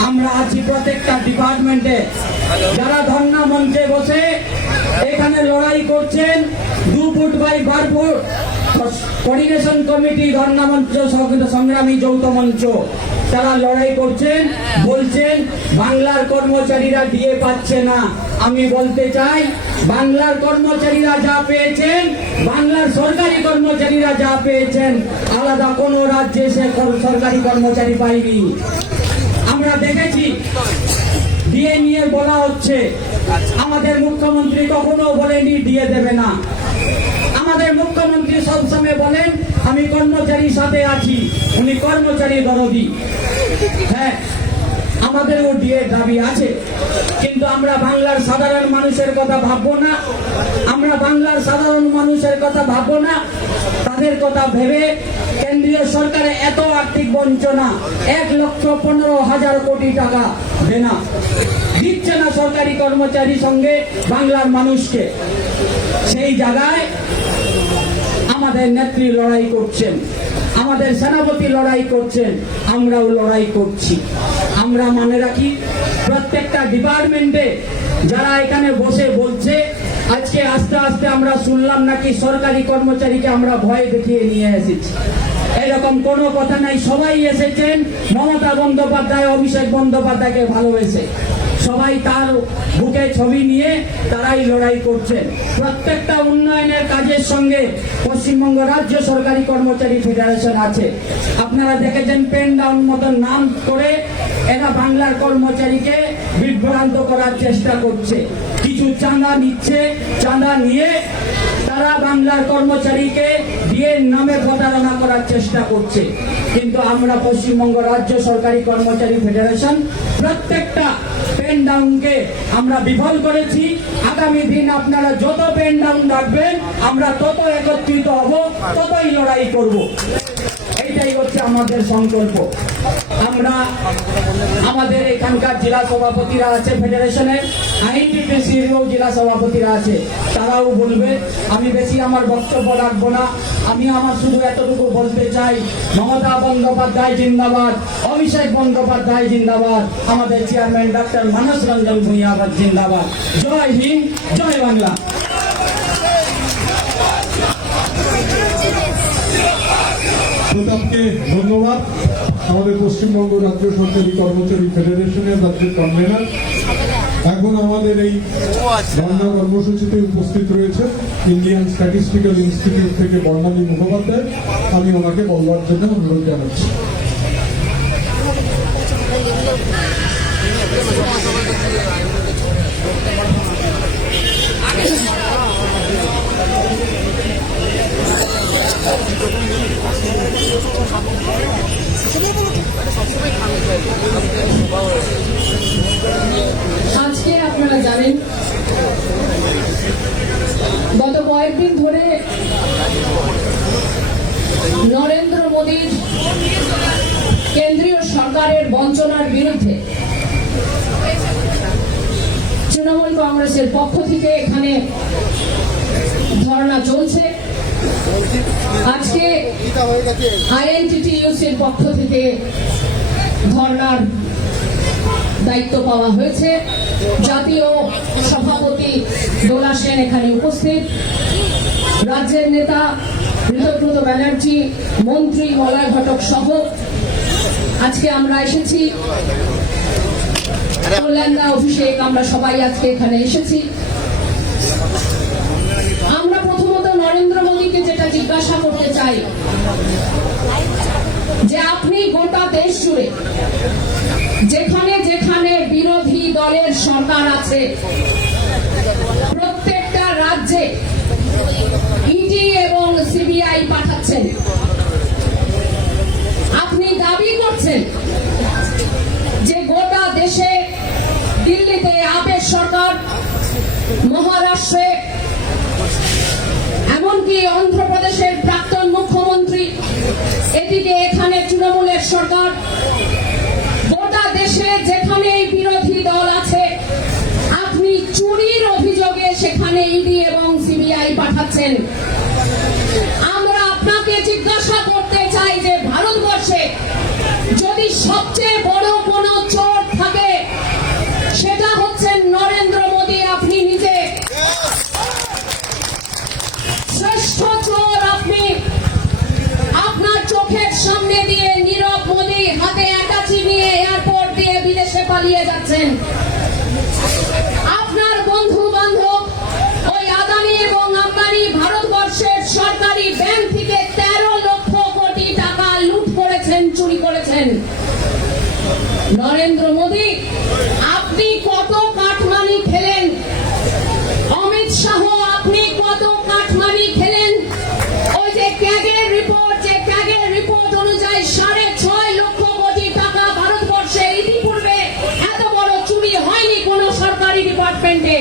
আমরা আছি প্রত্যেকটা ডিপার্টমেন্টে। যারা ধর্ণা মঞ্চে বসে এখানে লড়াই করছেন, 2 foot by 12 foot coordination committee, dharna মঞ্চ, সংগ্রামী যৌথ মঞ্চ, তারা লড়াই করছেন, বলছেন বাংলার কর্মচারীরা দিয়ে পাচ্ছে না। আমি বলতে চাই, বাংলার কর্মচারীরা যা পেয়েছেন, বাংলার সরকারি কর্মচারীরা যা পেয়েছেন, আলাদা কোনো রাজ্যে সে সরকারি কর্মচারী পায়নি। আমরা দেখেছি দিয়ে নিয়ে বলা হচ্ছে, আমাদের মুখ্যমন্ত্রী কখনো বলেনি দিয়ে দেবে না। আমাদের মুখ্যমন্ত্রী সবসময় বলেন আমি কর্মচারীর সাথে আছি, উনি কর্মচারী দরদি। হ্যাঁ, আমাদেরও দিয়ে দাবি আছে, কিন্তু আমরা বাংলার সাধারণ মানুষের কথা ভাববো না। আমরা বাংলার সাধারণ মানুষের কথা ভাববো না, তাদের কথা ভেবে কেন্দ্রীয় সরকারের এত আর্থিক বঞ্চনা, 1,15,000 কোটি টাকা দেনা দিচ্ছে না সরকারি কর্মচারীর সঙ্গে বাংলার মানুষকে। সেই জায়গায় আমাদের নেত্রী লড়াই করছেন, আমাদের সেনাপতি লড়াই করছেন, আমরাও লড়াই করছি। আমরা মনে রাখি, প্রত্যেকটা ডিপার্টমেন্টে যারা এখানে বসে বলছে, আজকে আস্তে আস্তে আমরা শুনলাম নাকি সরকারি কর্মচারীকে আমরা ভয় দেখিয়ে নিয়ে এসেছি। এরকম কোনো কথা নাই। সবাই এসেছেন মমতা বন্দ্যোপাধ্যায়, অভিষেক বন্দ্যোপাধ্যায়কে ভালোবেসে। সবাই তার বুকে ছবি নিয়ে তারাই লড়াই করছেন। প্রত্যেকটা উন্নয়নের কাজের সঙ্গে পশ্চিমবঙ্গ রাজ্য সরকারি কর্মচারী ফেডারেশন আছে। আপনারা দেখেছেন, পেন ডাউন মতন নাম করে এরা বাংলার কর্মচারীকে বিভ্রান্ত করার চেষ্টা করছে। কিছু চাঁদা নিচ্ছে, চাঁদা নিয়ে তারা বাংলার কর্মচারীকে দিয়ে নামে প্রতারণা করার চেষ্টা করছে। কিন্তু আমরা পশ্চিমবঙ্গ রাজ্য সরকারি কর্মচারী ফেডারেশন প্রত্যেকটা পেন ডাউনকে আমরা বিফল করেছি। আগামী দিন আপনারা যত পেন ডাউন রাখবেন, আমরা তত একত্রিত হব, ততই লড়াই করব। এইটাই হচ্ছে আমাদের সংকল্প। আমরা আমাদের এখানকার জেলা সভাপতিরা আছে ফেডারেশনের, আইএনটিটিসিরও জেলা সভাপতিরা আছে, তারাও বলবে। আমি বেশি আমার বক্তব্য রাখবো না। আমি আমার শুধু এতটুকু বলতে চাই, মমতা বন্দ্যোপাধ্যায় জিন্দাবাদ, অভিষেক বন্দ্যোপাধ্যায় জিন্দাবাদ, আমাদের চেয়ারম্যান ডক্টর মানস রঞ্জন ভূঁইয়া জিন্দাবাদ। জয় হিন্দ, জয় বাংলা। প্রতাপকে ধন্যবাদ, আমাদের পশ্চিমবঙ্গ রাজ্য সরকারি কর্মচারী ফেডারেশনের রাজ্য কনভেনার। এখন আমাদের এই ধর্ণা কর্মসূচিতে উপস্থিত রয়েছে ইন্ডিয়ান স্ট্যাটিস্টিক্যাল ইনস্টিটিউট থেকে বর্ণালী মুখোপাধ্যায়। আমি ওনাকে বলবার জন্য অনুরোধ জানাচ্ছি। আজকে আপনারা জানেন গত কয়েকদিন ধরে নরেন্দ্র মোদীর কেন্দ্রীয় সরকারের বঞ্চনার বিরুদ্ধে তৃণমূল কংগ্রেসের পক্ষ থেকে এখানে ধর্ণা চলছে। আজকে আইএনটিটিইউসির পক্ষ থেকে ধর্ণার দায়িত্ব পাওয়া হয়েছে। জাতীয় সভাপতি দোলা সেন এখানে উপস্থিত, রাজ্যের নেতা ঋতব্রত ব্যানার্জি, মন্ত্রী মলয় ঘটক সহ আজকে আমরা এসেছি কল্যাণদা অভিষেক, আমরা সবাই আজকে এখানে এসেছি। আমরা প্রথমত নরেন্দ্র মোদীকে যেটা জিজ্ঞাসা করতে চাই যে আপনি গোটা দেশ জুড়ে যেখানে যেখানে বিরোধী দলের সরকার আছে প্রত্যেকটা রাজ্যে ইডি এবং সিবিআই পাঠাচ্ছেন। আপনি দাবি করছেন যে গোটা দেশে দিল্লিতে আপের সরকার, মহারাষ্ট্রে, এমনকি অন্ধ্রপ্রদেশের প্রাক্তন মুখ্যমন্ত্রী, এদিকে এখানে তৃণমূলের সরকার, গোটা দেশে যেখানে বিরোধী দল আছে আপনি চুরির অভিযোগে সেখানে ইডি এবং সিবিআই পাঠাচ্ছেন। আমরা আপনাকে জিজ্ঞাসা করতে চাই যে ভারতবর্ষে যদি সবচেয়ে বড় কোনো চোর থাকে সেটা হচ্ছেন নরেন্দ্র মোদী, আপনি নিজে শ্রেষ্ঠ চোর। আপনি আপনার চোখের সামনে দিয়ে নীরব মোদী হাতে অ্যাটাচি নিয়ে এয়ারপোর্ট দিয়ে বিদেশে পালিয়ে যাচ্ছেন। আপনার বন্ধু বান্ধব ওই আদানি এবং আম্বানি ভারতবর্ষের সরকারি ব্যাংক থেকে 13 লক্ষ কোটি টাকা লুট করেছেন, চুরি করেছেন। নরেন্দ্র মোদী আপনি কত কাটমানি খেলেন? অমিত শাহ আপনি কত কাটমানি খেলেন? ওই যে ক্যাগের রিপোর্ট অনুযায়ী 6.5 লক্ষ কোটি টাকা ভারতবর্ষে ইতিপূর্বে এত বড় চুরি হয়নি কোন সরকারি ডিপার্টমেন্টে।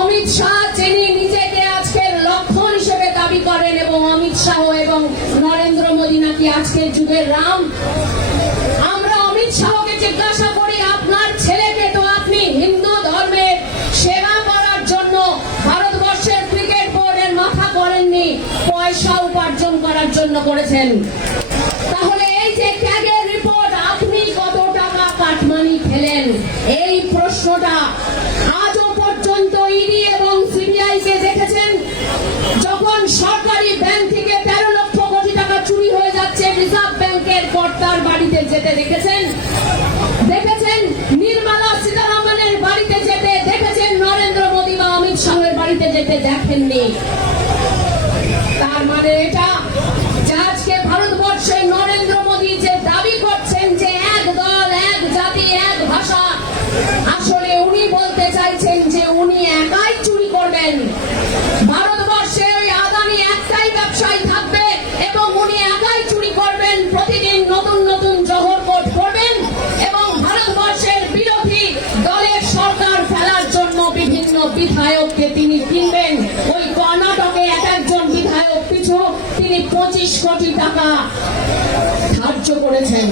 অমিত শাহ যিনি নিজেকে আজকের লক্ষণ হিসেবে দাবি করেন এবং অমিত শাহ এবং নরেন্দ্র মোদী নাকি আজকের যুগের রাম। আমরা অমিত শাহকে জিজ্ঞাসা করি আপনার ছেলেকে তো আপনি হিন্দু ধর্মের সেবা করার জন্য ভারতবর্ষের ক্রিকেট বোর্ডের মাথা করেননি, পয়সা উপার্জন করার জন্য করেছেন। তাহলে এই যে ক্যাগের রিপোর্ট, আপনি কত টাকা কাটমানি খেলেন? এই প্রশ্নটা আজও পর্যন্ত ইডি এবং সিবিআই কে দেখেছেন? যখন সরকারি ব্যাংক থেকে 13 লক্ষ কোটি টাকা চুরি হয়ে যাচ্ছে রিজার্ভ ব্যাংকের কর্তার বাড়িতে যেতে দেখেছেন? নির্মলা সীতারামনের বাড়িতে যেতে দেখেছেন? নরেন্দ্র মোদী বা অমিত শাহের বাড়িতে যেতে দেখেননি। তার মানে এটা যে আজকে ভারতবর্ষে নরেন্দ্র মোদী যে দাবি করছেন যে এক দল, এক জাতি, এক ভাষা, আসলে উনি বলতে চাইছেন যে উনি একাই চুরি করবেন। ভারতবর্ষে ওই আদানি একটাই ব্যবসায়ী থাকবে এবং উনি একাই চুরি করবেন, প্রতিদিন নতুন নতুন জহর কোট করবেন এবং ভারতবর্ষের বিরোধী দলের সরকার ফেলার জন্য বিভিন্ন বিধায়ককে তিনি কিনবেন। ওই কর্ণাটকে এক একজন বিধায়ক পিছু তিনি 25 কোটি টাকা ধার্য করেছেন।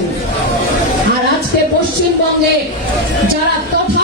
আর আজকে পশ্চিমবঙ্গে যারা তথা